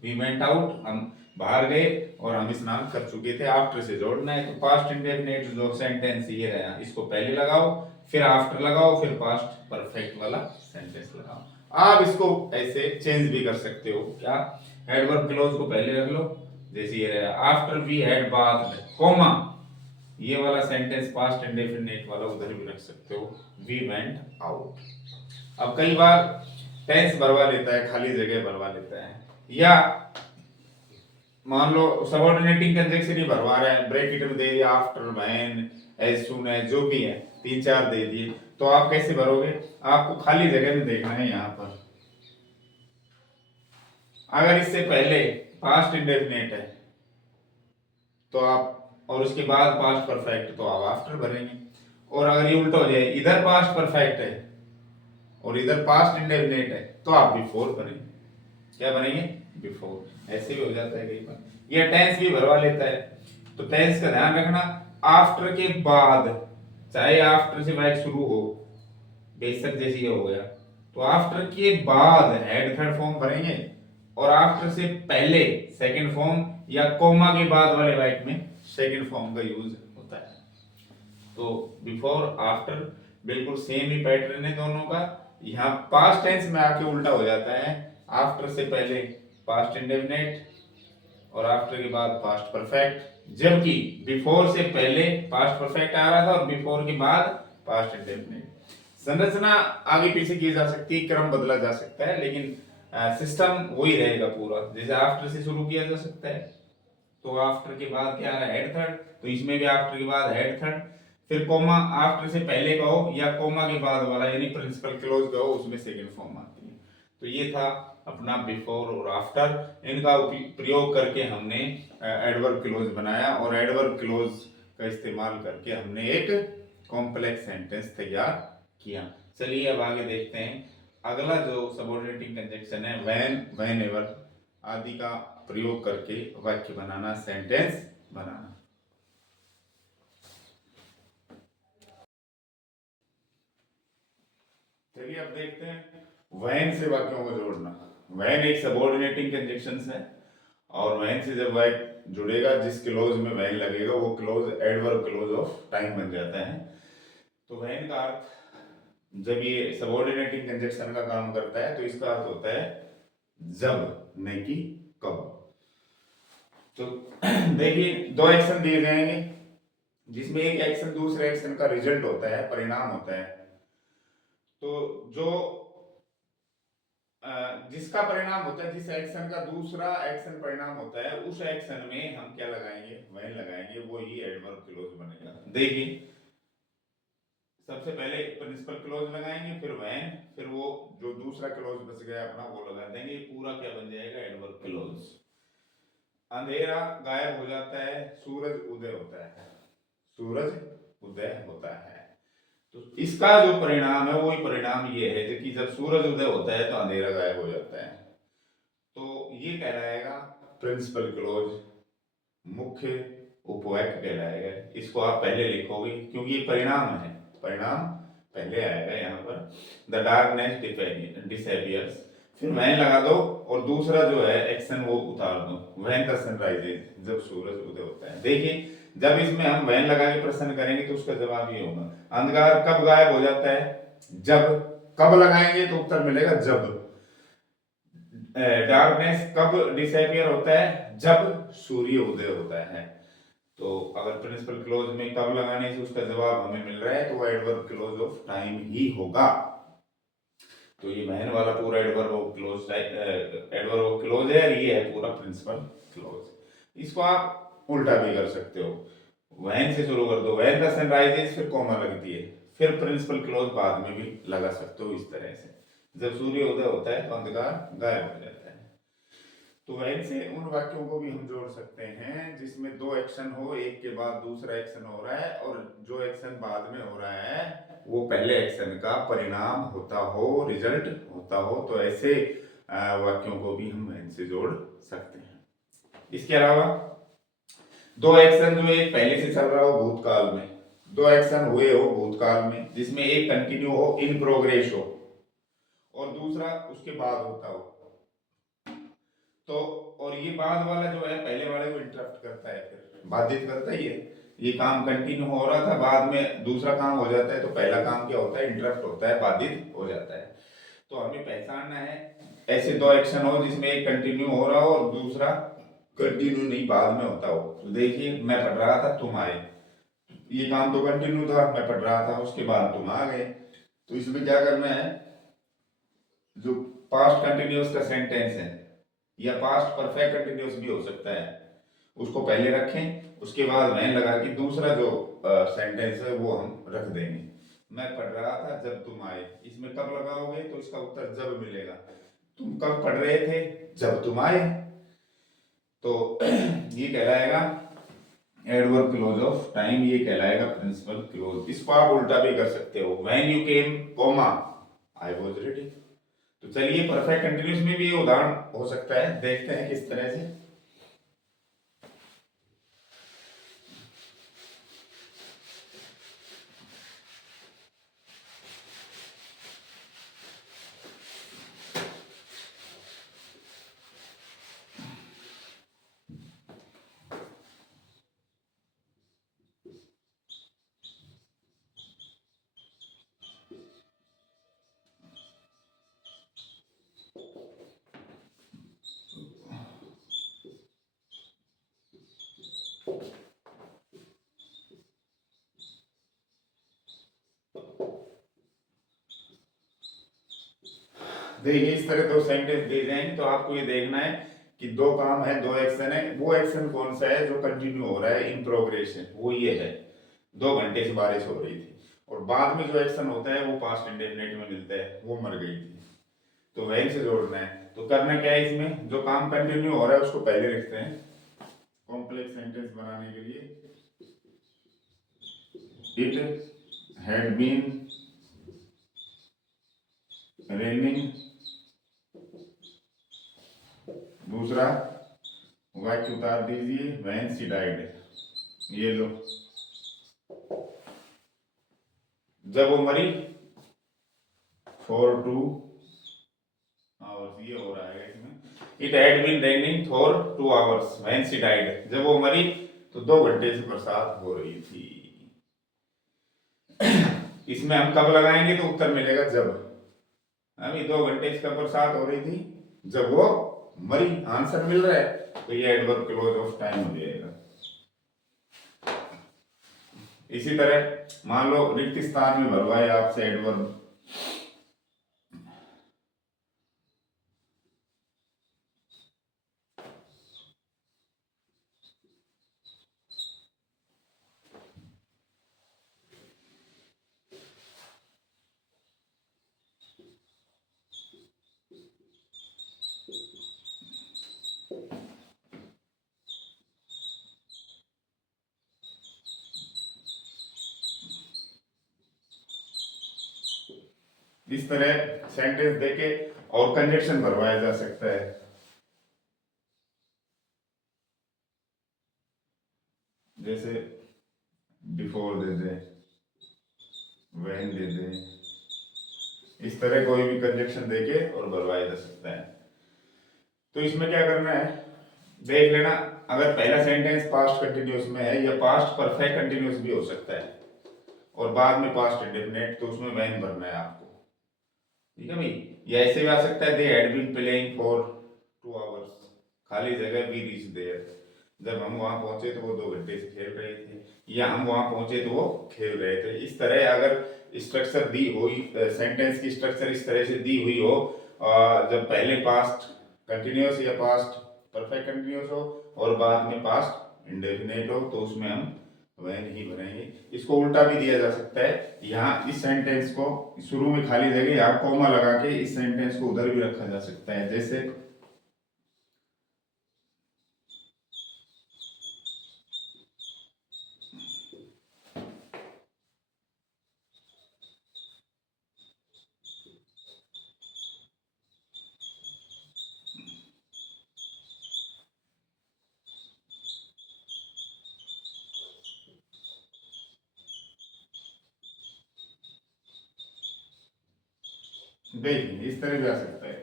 वी वेंट आउट, हम बाहर गए और हम स्नान कर चुके थे। आफ्टर से जोड़ना है तो पास्ट इंडेफिनिट जो सेंटेंस ये रहा इसको पहले लगाओ, फिर आफ्टर लगाओ, फिर पास्ट परफेक्ट वाला सेंटेंस लगाओ। आप इसको ऐसे चेंज भी कर सकते हो, क्या एडवर्ब क्लॉज को पहले रख लो, जैसे ये रहा after we had bath comma ये वाला सेंटेंस पास्ट इंडेफिनिट वाला उधर भी रख सकते हो, वी वेंट आउट। अब कई बार टेंस भरवा लेता है, खाली जगह भरवा लेता है, या मान लो सबऑर्डिनेटिंग कंजक्शन ही भरवा रहा है, ब्रैकेट में दे दिया after, when, as soon as, जो भी है तीन चार दे दिए, तो आप कैसे भरोगे? आपको खाली जगह में देखना है यहाँ पर। अगर इससे पहले पास्ट इंडेफिनिट है तो आप, और उसके बाद पास्ट परफेक्ट तो आप आफ्टर भरेंगे। और अगर ये उल्टा हो जाए, इधर पास्ट परफेक्ट है और इधर पास्ट इंडेफिनिट है तो आप बिफोर भरेंगे। क्या बनेंगे? बिफोर। ऐसे भी हो जाता है कई बार, ये टेंस भी भरवा लेता है। तो टेंस का ध्यान रखना, आफ्टर के बाद, चाहे आफ्टर से वर्ब शुरू हो, बेशक जैसे ये हो गया, तो आफ्टर के बाद हेड थर्ड फॉर्म भरेंगे, और आफ्टर से पहले सेकंड फॉर्म या कोमा के बाद वाले वर्ब में सेकंड फॉर्म का यूज होता है। तो बिफोर आफ्टर बिल्कुल सेम ही पैटर्न है दोनों का। यहाँ पास्ट टेंस में आके उल्टा हो जाता है, आफ्टर से पहले पास्ट इंडेफिनिट और आफ्टर के बाद पास्ट परफेक्ट, जबकि बिफोर से पहले पास्ट परफेक्ट आ रहा था और बिफोर के बाद पास्ट इंडेफिनिट। संरचना आगे पीछे की जा सकती है, क्रम बदला जा सकता है, लेकिन सिस्टम वही रहेगा पूरा। जैसे आफ्टर से शुरू किया जा सकता है तो आफ्टर के बाद क्या आ रहा है, हेड थर्ड, तो इसमें भी आफ्टर के बाद हेड थर्ड, फिर कोमा आफ्टर से पहले कहो या कोमा के बाद वाला यानी प्रिंसिपल क्लोज कहो, उसमें सेकंड फॉर्म आती है। तो ये था अपना बिफोर और आफ्टर, इनका प्रयोग करके हमने एडवर्ब क्लोज बनाया और एडवर्ब क्लोज का इस्तेमाल करके हमने एक कॉम्प्लेक्स सेंटेंस तैयार किया। चलिए अब आगे देखते हैं। अगला जो सबऑर्डिनेटिंग कंजक्शन है व्हेन, व्हेनेवर आदि का प्रयोग करके वाक्य बनाना, सेंटेंस बनाना। चलिए अब देखते हैं व्हेन से वाक्यों को जोड़ना। व्हेन एक सबऑर्डिनेटिंग कंजक्शन है और व्हेन से जब वाक्य जुड़ेगा जिस क्लोज में व्हेन लगेगा वो close adverb clause of time बन जाता है। तो व्हेन का अर्थ, जब ये सबऑर्डिनेटिंग कंजक्शन का काम करता है तो इसका अर्थ होता है जब, नहीं कि कब। तो देखिए दो एक्शन दिए जाएंगे जिसमें एक एक्शन दूसरे एक्शन का रिजल्ट होता है, परिणाम होता है। तो जो जिसका परिणाम होता है, जिस एक्शन का दूसरा एक्शन परिणाम होता है, उस एक्शन में हम क्या लगाएंगे, वैन लगाएंगे, वो ही एडवर्ब क्लोज बनेगा। देखिए सबसे पहले प्रिंसिपल क्लोज लगाएंगे, फिर वैन, फिर वो जो दूसरा क्लोज बच गया अपना वो लगा देंगे। पूरा क्या बन जाएगा, एडवर्ब क्लोज। अंधेरा गायब हो जाता है, सूरज उदय होता है। सूरज उदय होता है। तो इसका जो परिणाम है वही परिणाम ये है कि जब सूरज उदय होता है तो अंधेरा गायब हो जाता है। तो ये कहलाएगा प्रिंसिपल क्लोज, मुख्य उपवाक्य कहलाएगा। इसको आप पहले लिखोगे क्योंकि ये परिणाम है, परिणाम पहले आएगा यहाँ पर। द डार्कनेस डिसअपियर्स, फिर वैन लगा दो और दूसरा जो है एक्शन वो उतार दो, वैन द सनराइजेज, जब सूरज उदय होता है। देखिए जब इसमें हम वैन लगा के प्रश्न करेंगे तो उसका जवाब ये होगा, अंधकार कब गायब हो जाता है, जब। कब लगाएंगे तो उत्तर मिलेगा जब। डार्कनेस कब डिसअपियर होता है, जब सूर्य उदय होता है। तो अगर प्रिंसिपल क्लोज में कब लगाने से उसका जवाब हमें मिल रहा है तो वो एडवर्ब क्लोज ऑफ टाइम ही होगा। तो ये मैन वाला पूरा adverb of close adverb of close है, ये है पूरा प्रिंसिपल क्लोज। इसको आप उल्टा भी कर सकते हो, वैन से शुरू कर दो, वैन द सनराइजेस, फिर कॉमा लगती है, फिर प्रिंसिपल क्लोज बाद में भी लगा सकते हो इस तरह से। जब सूर्य उदय होता है तो अंधकार गायब हो जाता है। तो वैसे उन वाक्यों को भी हम जोड़ सकते हैं जिसमें दो एक्शन हो, एक के बाद दूसरा एक्शन हो रहा है और जो एक्शन बाद में हो रहा है वो पहले एक्शन का परिणाम होता हो, रिजल्ट होता हो। तो ऐसे वाक्यों को भी हम वैन से जोड़ सकते हैं। इसके अलावा दो एक्शन जो एक पहले से चल रहा हो भूतकाल में, दो एक्शन हुए हो भूतकाल में जिसमें एक कंटिन्यू हो, इन प्रोग्रेस हो, और दूसरा उसके बाद होता हो। तो और ये बाद वाला जो है पहले वाले को इंटरप्ट करता है, फिर बाधित करता ही है। ये काम कंटिन्यू हो रहा था, बाद में दूसरा काम हो जाता है तो पहला काम क्या होता है, इंटरप्ट होता है, बाधित हो जाता है। तो हमें पहचानना है ऐसे दो एक्शन हो जिसमें एक कंटिन्यू हो रहा हो और दूसरा कंटिन्यू नहीं बाद में होता हो। तो देखिए मैं पढ़ रहा था तुम आए, ये काम तो कंटिन्यू था, मैं पढ़ रहा था, उसके बाद तुम आ गए। तो इसमें क्या करना है, जो पास्ट कंटिन्यूअस का सेंटेंस है या पास्ट परफेक्ट कंटिन्यूअस भी हो सकता है, उसको पहले रखें, उसके बाद वैन लगा के दूसरा जो सेंटेंस है वो हम रख देंगे। मैं पढ़ रहा था जब तुम आए, इसमें कब लगाओगे तो इसका उत्तर जब मिलेगा। तुम कब पढ़ रहे थे, जब तुम आए। तो ये कहलाएगा एडवर्ब क्लोज ऑफ टाइम, ये कहलाएगा प्रिंसिपल क्लोज। इसको आप उल्टा भी कर सकते हो, when you came comma I was ready. तो चलिए परफेक्ट कंटिन्यूअस में भी ये उदाहरण हो सकता है, देखते हैं किस तरह से। देखिए इस तरह दो सेंटेंस दे जाएंगे तो आपको ये देखना है कि दो काम है, दो एक्शन है, वो एक्शन कौन सा है जो कंटिन्यू हो रहा है, इन प्रोग्रेस है, वो ये है 2 घंटे से बारिश हो रही थी। और बाद में जो एक्शन होता है वो पास्ट इंडेफिनिट में मिलता है, वो मर गई थी। तो वहीं से जोड़ना है। तो करना क्या है, इसमें जो काम कंटिन्यू हो रहा है उसको पहले लिखते हैं कॉम्प्लेक्स सेंटेंस बनाने के लिए। इट हैड बीन रेनिंग, दूसरा वाक्य उतार दीजिए व्हेन शी डाइड, ये लो, जब वो मरी फॉर 2 आवर्स, ये हो रहा है इसमें। It had been raining for 2 hours when she died, जब वो मरी तो 2 घंटे से बरसात हो रही थी। इसमें हम कब लगाएंगे तो उत्तर मिलेगा जब। अभी 2 घंटे से कब बरसात हो रही थी, जब वो मरी आंसर मिल रहा है, तो ये एडवर्ब क्लोज ऑफ टाइम हो जाएगा। इसी तरह मान लो रिक्त स्थान में भरवाए आपसे एडवर्ब, इस तरह सेंटेंस देके और कंजक्शन भरवाया जा सकता है। जैसे before they they, when they दे, इस तरह कोई भी कंजक्शन देके और भरवाया जा सकता है। तो इसमें क्या करना है, देख लेना, अगर पहला सेंटेंस पास्ट कंटिन्यूअस में है या पास्ट परफेक्ट कंटिन्यूअस भी हो सकता है, और बाद में पास्ट इंडेफिनिट, तो उसमें वैन भरना है आपको। ठीक है भाई, ये ऐसे भी आ सकता है, they had been playing for 2 hours, खाली जगह वी रीच देयर, जब हम वहां पहुंचे तो वो 2 घंटे से खेल रहे थे, या हम वहां पहुंचे तो वो खेल रहे थे। इस तरह अगर स्ट्रक्चर दी हुई, सेंटेंस की स्ट्रक्चर इस तरह से दी हुई हो, जब पहले पास्ट कंटिन्यूअस या पास्ट परफेक्ट कंटिन्यूअस हो और बाद में पास्ट इंडेफिनिट हो, तो उसमें हम वैन ही भरेंगे। इसको उल्टा भी दिया जा सकता है, यहाँ इस सेंटेंस को शुरू में खाली जगह यहाँ कॉमा लगा के इस सेंटेंस को उधर भी रखा जा सकता है। जैसे देखिए इस तरह भी आ सकता है,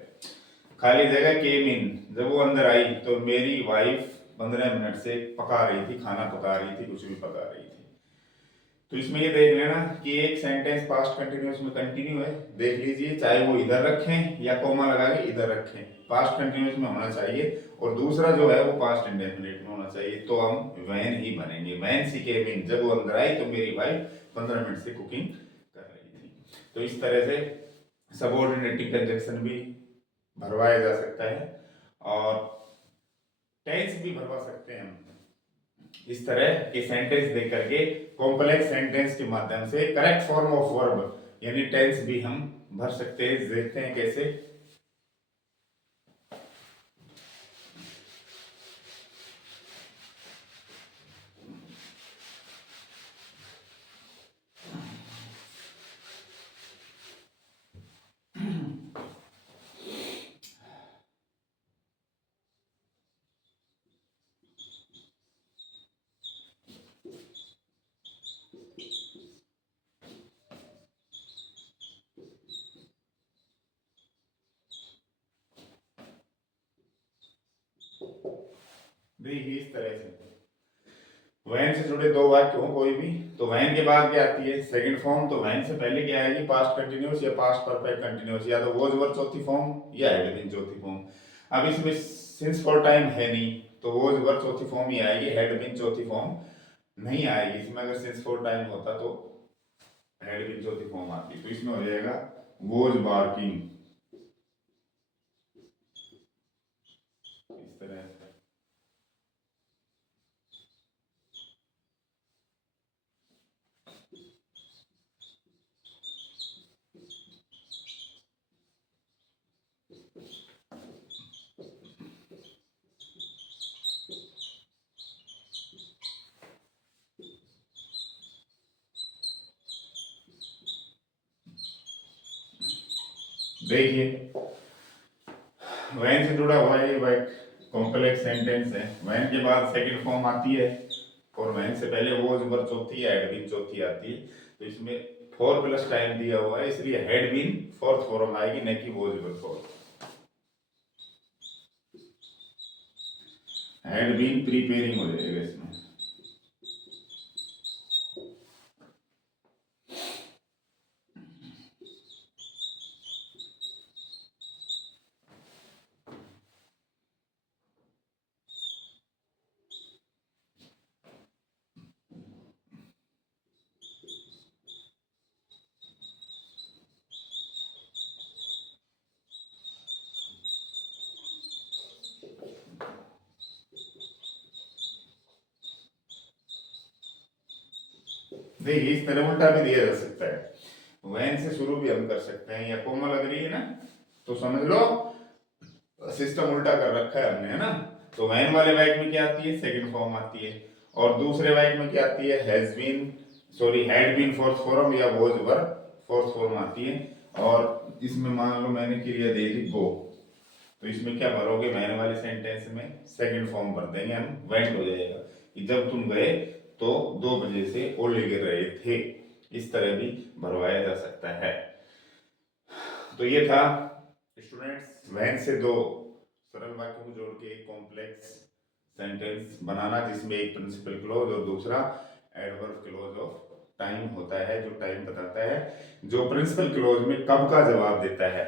खाली जगह केम इन, जब वो अंदर आई तो मेरी वाइफ 15 मिनट से पका रही थी, खाना पका रही थी, कुछ भी पका रही थी। तो इसमें ये देख लेना कि एक सेंटेंस पास्ट कंटिन्यूअस में कंटिन्यू है, देख लीजिए, चाहे वो इधर रखें या कोमा लगा के इधर रखें, पास्ट कंटिन्यूअस में होना चाहिए, और दूसरा जो है वो पास्ट इंडेफिनिट में होना चाहिए। तो हम वैन ही बनेंगे, वैन सी केम इन, जब वो अंदर आई तो मेरी वाइफ 15 मिनट से कुकिंग कर रही थी। तो इस तरह से सबऑर्डिनेटिंग कंजक्शन भी भरवाया जा सकता है, और टेंस भी भरवा सकते हैं हम इस तरह के सेंटेंस दे करके, कॉम्प्लेक्स सेंटेंस के माध्यम से करेक्ट फॉर्म ऑफ वर्ब यानी टेंस भी हम भर सकते हैं। देखते हैं कैसे। देखिए इस तरह से वैन से जुड़े दो वाक्य हो कोई भी, तो वैन के बाद क्या आती है सेकंड फॉर्म, तो वैन से पहले क्या आएगी पास्ट कंटिन्यूअस या पास्ट परफेक्ट कंटिन्यूअस, या तो वॉज वर चौथी फॉर्म या हैड बीन चौथी फॉर्म। अब इसमें सिंस फॉर टाइम है नहीं, तो वॉज वर चौथी फॉर्म ही आएगी, हैड बीन चौथी फॉर्म नहीं आएगी। इसमें अगर सिंस फॉर टाइम होता तो हैड बीन चौथी फॉर्म आती, तो इसमें हो जाएगा वॉज बार्किंग, इस तरह से। देखिए वैन से जुड़ा हुआ ये कॉम्प्लेक्स सेंटेंस है, वैन के बाद सेकंड फॉर्म आती है, और वैन से पहले वॉज वर चौथी है, हैड बीन चौथी आती है। तो इसमें 4 प्लस टाइम दिया हुआ है, इसलिए हैड बीन फोर्थ फॉर्म आएगी, न कि was were fourth. Had been preparing हो जाएगा इसमें। देखिए इस तरह उल्टा भी दिया जा सकता है, वैन से शुरू भी हम कर सकते हैं, या कोमल लग रही है ना, तो समझ लो सिस्टम उल्टा कर रखा है हमने, है ना। तो वैन वाले वाक्य में क्या आती है, सेकंड फॉर्म आती है, और दूसरे वाक्य में क्या आती है, has been, sorry had been fourth form, या वॉज वर फोर्थ फॉर्म आती है। और इसमें मान लो मैंने क्रिया दे दी गो, तो इसमें क्या भरोगे, वैन वाले सेंटेंस में सेकंड फॉर्म भर देंगे हम, वेंट हो जाएगा कि जब तुम गए तो 2 बजे से ओले गिर रहे थे, इस तरह भी भरवाया जा सकता है। तो ये था स्टूडेंट्स वैन से दो सरल वाक्यों को जोड़ के एक कॉम्प्लेक्स सेंटेंस बनाना, जिसमें एक प्रिंसिपल क्लॉज और दूसरा एडवर्ब क्लॉज ऑफ टाइम होता है, जो टाइम बताता है, जो प्रिंसिपल क्लॉज में कब का जवाब देता है।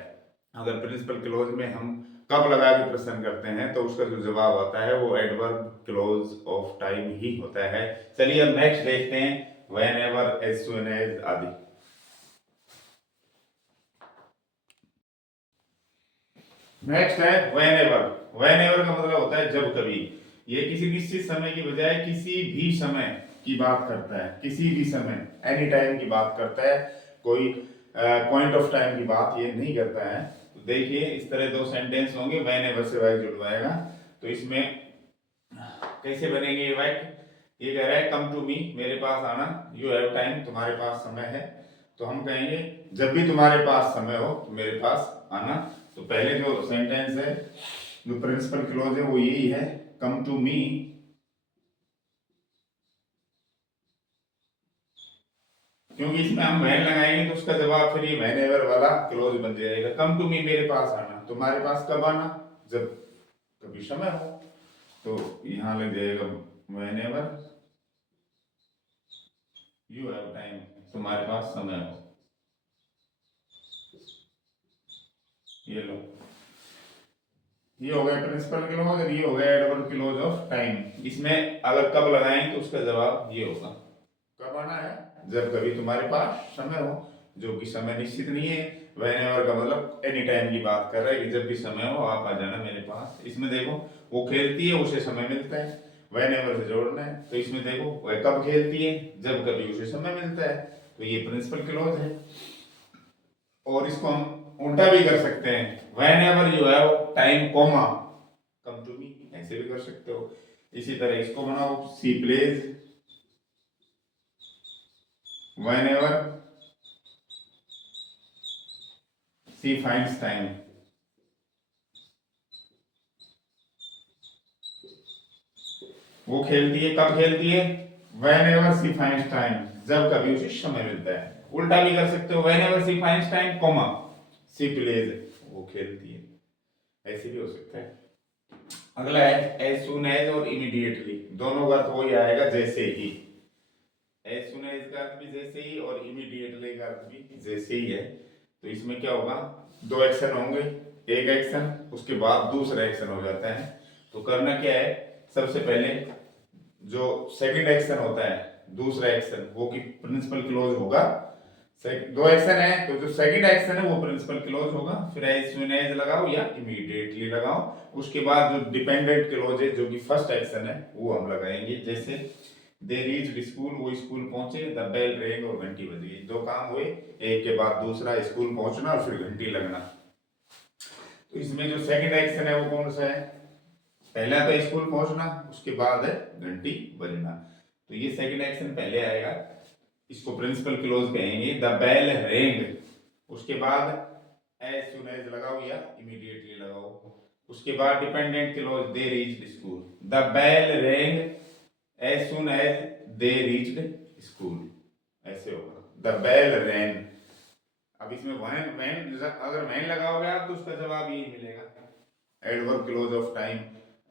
अगर प्रिंसिपल क्लॉज में हम कब लगा के प्रश्न करते हैं, तो उसका जो जवाब आता है वो एडवर्ब क्लॉज ऑफ टाइम ही होता है। चलिए अब नेक्स्ट देखते हैं, whenever, as soon as आदि। नेक्स्ट है व्हेन एवर। व्हेन एवर का मतलब होता है जब कभी। ये किसी निश्चित समय की बजाय किसी भी समय की बात करता है, किसी भी समय, एनी टाइम की बात करता है, कोई पॉइंट ऑफ टाइम की बात ये नहीं करता है। तो देखिए इस तरह दो सेंटेंस होंगे, व्हेन एवर से वाक्य जुड़वाएगा, तो इसमें कैसे बनेंगे ये वाक्य। ये कह रहा है कम टू मी, मेरे पास आना, यू हैव टाइम, तुम्हारे पास समय है। तो हम कहेंगे जब भी तुम्हारे पास समय हो तो मेरे पास आना। तो पहले जो सेंटेंस है, जो प्रिंसिपल क्लॉज है वो यही है, कम टू मी, क्योंकि इसमें हम वैन लगाएंगे तो उसका जवाब फिर ये वैन एवर वाला क्लॉज बन जाएगा। कम टू मी, मेरे पास आना, तुम्हारे पास कब आना, जब कभी समय हो। तो यहाँ लग जाएगा van ever you have time, तुम्हारे पास समय हो। ये लो, ये हो गया प्रिंसिपल क्लॉज और ये हो गया एडवर्ब क्लॉज ऑफ टाइम। इसमें अगर कब लगाएं तो उसका जवाब ये होगा, कब आना है, जब कभी तुम्हारे पास समय हो, जो कि समय निश्चित नहीं है। व्हेन एवर का मतलब एनी टाइम की बात कर रहा है कि जब भी समय हो आप आ जाना मेरे पास। इसमें देखो वो खेलती है, उसे समय मिलता है, व्हेन एवर से जोड़ना है, तो इसमें देखो वह कब खेलती है, जब कभी उसे समय मिलता है, तो ये प्रिंसिपल क्लॉज है। और इसको हम उल्टा भी कर सकते हैं, whenever you have time comma come to me, ऐसे भी कर सकते हो। इसी तरह इसको बनाओ, she plays whenever she finds time. वो खेलती है, कब खेलती है, whenever she finds time, जब कभी उसे समय मिलता है। उल्टा भी कर सकते हो, whenever she finds time comma she plays, वो खेलती है, ऐसे भी हो सकता है। अगला है एज सुन एज और इमीडिएटली, दोनों का अर्थ वही आएगा जैसे ही। एज सुन एज का अर्थ भी जैसे ही और इमीडिएटली का अर्थ भी जैसे ही है। तो इसमें क्या होगा, दो एक्शन होंगे, एक एक्शन उसके बाद दूसरा एक्शन हो जाता है। तो करना क्या है, सबसे पहले जो सेकंड एक्शन होता है, दूसरा एक्शन, वो की प्रिंसिपल क्लोज होगा। दो एक्शन है तो जो सेकंड एक्शन है वो प्रिंसिपल क्लोज होगा, फिर एज सून एज लगाओ या इमीडिएटली लगाओ। उसके बाद जो डिपेंडेंट क्लोज है जो कि फर्स्ट एक्शन है वो हम लगाएंगे, जैसे दे रीच्ड स्कूल, वो स्कूल पहुंचे, द बेल रेंग, और घंटी बज गई। दो काम हुए, एक के बाद दूसरा, स्कूल पहुंचना और फिर घंटी लगना। तो इसमें जो सेकंड एक्शन है वो कौन सा है, पहला तो स्कूल पहुंचना, उसके बाद है घंटी बजना। तो ये सेकंड एक्शन पहले आएगा, इसको प्रिंसिपल क्लोज कहेंगे, द बेल रेंग, उसके बाद एज सून एज लगाओ या इमीडिएटली लगाओ। उसके बाद dependent clause, they reached school, the bell rang as soon as they reached school, ऐसे होगा द बेल रैन। अब इसमें वैन वैन अगर वैन लगाओगे आप तो उसका जवाब यही मिलेगा, adverb clause of time,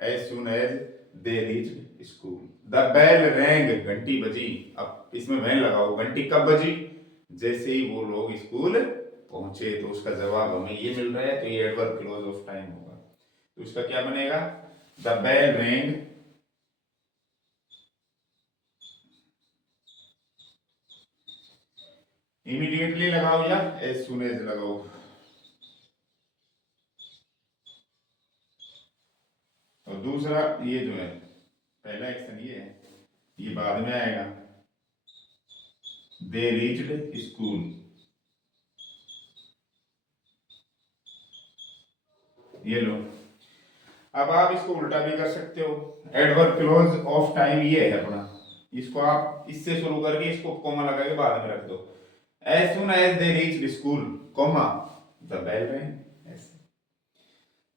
as soon as they reached school, the bell rang, घंटी बजी। अब इसमें वैन लगाओ, घंटी कब बजी, जैसे ही वो लोग स्कूल पहुंचे, तो उसका जवाब हमें ये मिल रहा है, तो ये एडवर्ब क्लोज ऑफ टाइम होगा। तो इसका क्या बनेगा, द बेल रैंग इमीडिएटली लगाओ या एज सून एज लगाओ। और दूसरा ये जो है, पहला एक्शन ये है, ये बाद में आएगा, दे रीच्ड स्कूल। ये लो, अब आप इसको उल्टा भी कर सकते हो। एडवर्ब क्लोज ऑफ टाइम ये है अपना, इसको आप इससे शुरू करके इसको कॉमा लगा के बाद में रख दो। As soon as they reached school, comma, the bell rang. ऐसे।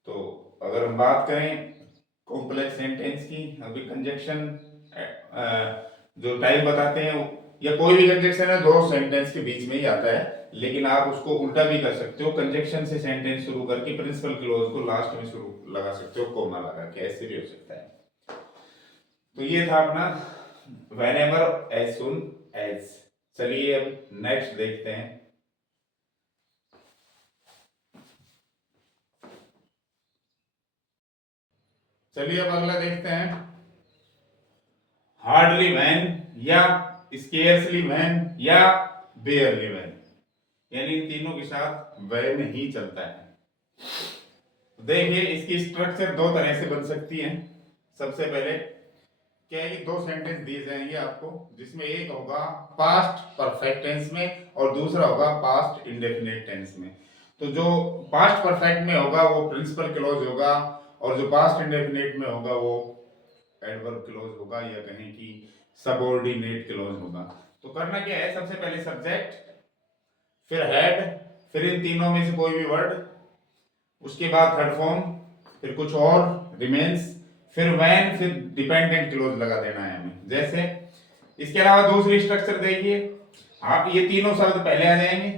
तो अगर हम बात करें कॉम्प्लेक्स सेंटेंस की, अभी कंजक्शन जो टाइप बताते हैं या कोई भी कंजक्शन है दो सेंटेंस के बीच में ही आता है, लेकिन आप उसको उल्टा भी कर सकते हो, कंजक्शन से सेंटेंस शुरू करके प्रिंसिपल क्लोज को लास्ट में शुरू लगा सकते हो कोमा लगा के, ऐसे भी हो सकता है। तो ये था अपना whenever as soon as। चलिए अब नेक्स्ट देखते हैं। चलिए अब अगला देखते हैं, हार्डली वैन या स्केर्सली वैन या बेयरली वैन, यानी इन तीनों के साथ वैन ही चलता है। देखिए इसकी स्ट्रक्चर दो तरह से बन सकती है। सबसे पहले क्या है कि दो सेंटेंस दिए जाएंगे आपको, जिसमें एक होगा पास्ट परफेक्ट टेंस में और दूसरा होगा पास्ट इंडेफिनिट टेंस में। तो जो पास्ट परफेक्ट में होगा वो प्रिंसिपल क्लॉज होगा, और जो पास्ट इंडेफिनिट में होगा वो एडवर्ब क्लॉज होगा, या कहें कि सबऑर्डिनेट क्लॉज होगा। तो करना क्या है, सबसे पहले सब्जेक्ट, फिर हेड, फिर इन तीनों में से कोई भी वर्ड, उसके बाद थर्ड फॉर्म, फिर कुछ और रिमेन्स, फिर व्हेन, फिर डिपेंडेंट क्लोज लगा देना है हमें। जैसे इसके अलावा दूसरी स्ट्रक्चर देखिए, आप ये तीनों शब्द पहले आ जाएंगे,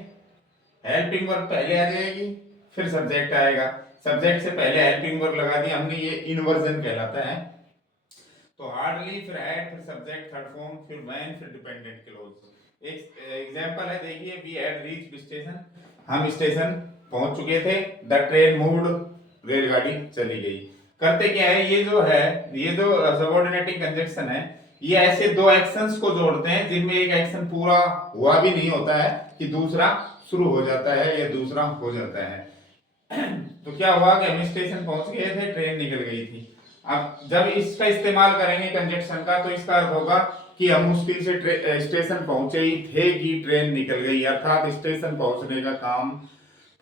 हेल्पिंग वर्ब पहले आ जाएगी, फिर सब्जेक्ट आएगा, सब्जेक्ट से पहले हेल्पिंग वर्ब लगा दिया हमने, ये इन्वर्जन कहलाता है। तो हार्डली, फिर एड, फिर सब्जेक्ट, थर्ड फॉर्म, फिर व्हेन, फिर डिपेंडेंट क्लोज। एक एग्जांपल है, देखिए वी हैड रीच्ड स्टेशन, हम स्टेशन पहुंच चुके थे। द ट्रेन मूव्ड, रेलगाड़ी चली गई। करते क्या है, ये जो है, ये जो सबऑर्डिनेटिंग कंजक्शन है, ये ऐसे दो एक्शंस को जोड़ते हैं जिनमें एक एक्शन पूरा हुआ भी नहीं होता है कि दूसरा शुरू हो जाता है या दूसरा हो जाता है। तो क्या हुआ कि हम स्टेशन पहुंच गए थे, ट्रेन निकल गई थी। अब जब इसका इस्तेमाल करेंगे कंजक्शन का, तो इसका अर्थ होगा कि हम मुश्किल से स्टेशन पहुंचे ही थे कि ट्रेन निकल गई, अर्थात स्टेशन पहुंचने का काम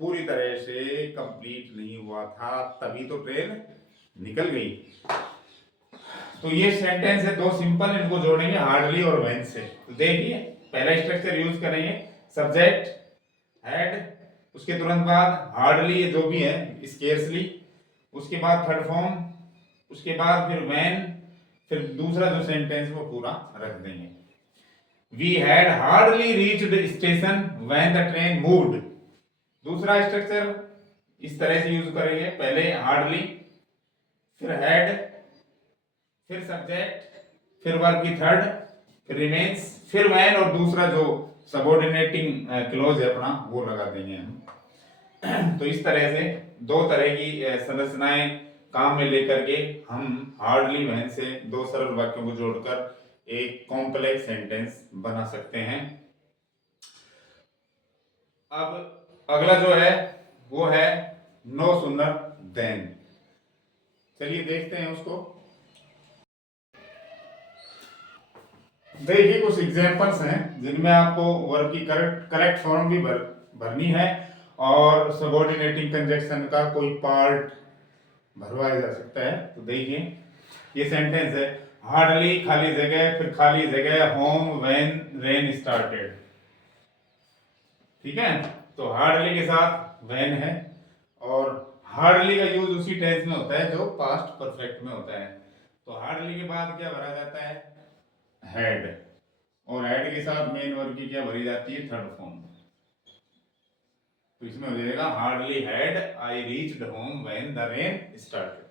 पूरी तरह से कंप्लीट नहीं हुआ था, तभी तो ट्रेन निकल गई। तो ये सेंटेंस है दो सिंपल, इनको जोड़ेंगे हार्डली और व्हेन से। तो देखिए पहला स्ट्रक्चर यूज करेंगे, सब्जेक्ट, हेड, उसके तुरंत बाद हार्डली जो भी है, स्केर्सली, उसके बाद थर्ड फॉर्म, उसके बाद फिर व्हेन, फिर दूसरा जो सेंटेंस वो पूरा रख देंगे। We had hardly reached station when the train moved. दूसरा स्ट्रक्चर इस तरह से यूज करेंगे, पहले हार्डली, फिर हेड, फिर सब्जेक्ट, फिर वर्ब की थर्ड, फिर रिमेन्स, फिर व्हेन, और दूसरा जो सबऑर्डिनेटिंग क्लॉज है अपना वो लगा देंगे हम। तो इस तरह से दो तरह की संरचनाएं काम में लेकर के हम हार्डली व्हेन से दो सरल वाक्यों को जोड़कर एक कॉम्प्लेक्स सेंटेंस बना सकते हैं। अब अगला जो है वो है नो सुनर देन। चलिए देखते हैं उसको। देखिए कुछ एग्जांपल्स हैं जिनमें आपको वर्ब की करेक्ट फॉर्म भी भरनी है, और सबऑर्डिनेटिंग कंजक्शन का कोई पार्ट भरवाया जा सकता है। तो देखिए ये सेंटेंस है, हार्डली खाली जगह, फिर खाली जगह, होम व्हेन रेन स्टार्टेड। ठीक है, तो हार्डली के साथ व्हेन है, और हार्डली का यूज उसी टेंस में होता है जो पास्ट परफेक्ट में होता है। तो हार्डली के बाद क्या भरा जाता है, हेड, और हेड के साथ मेन वर्ब की क्या भरी जाती है, थर्ड फॉर्म। तो इसमें हो जाएगा hardly had I reached home when the rain started.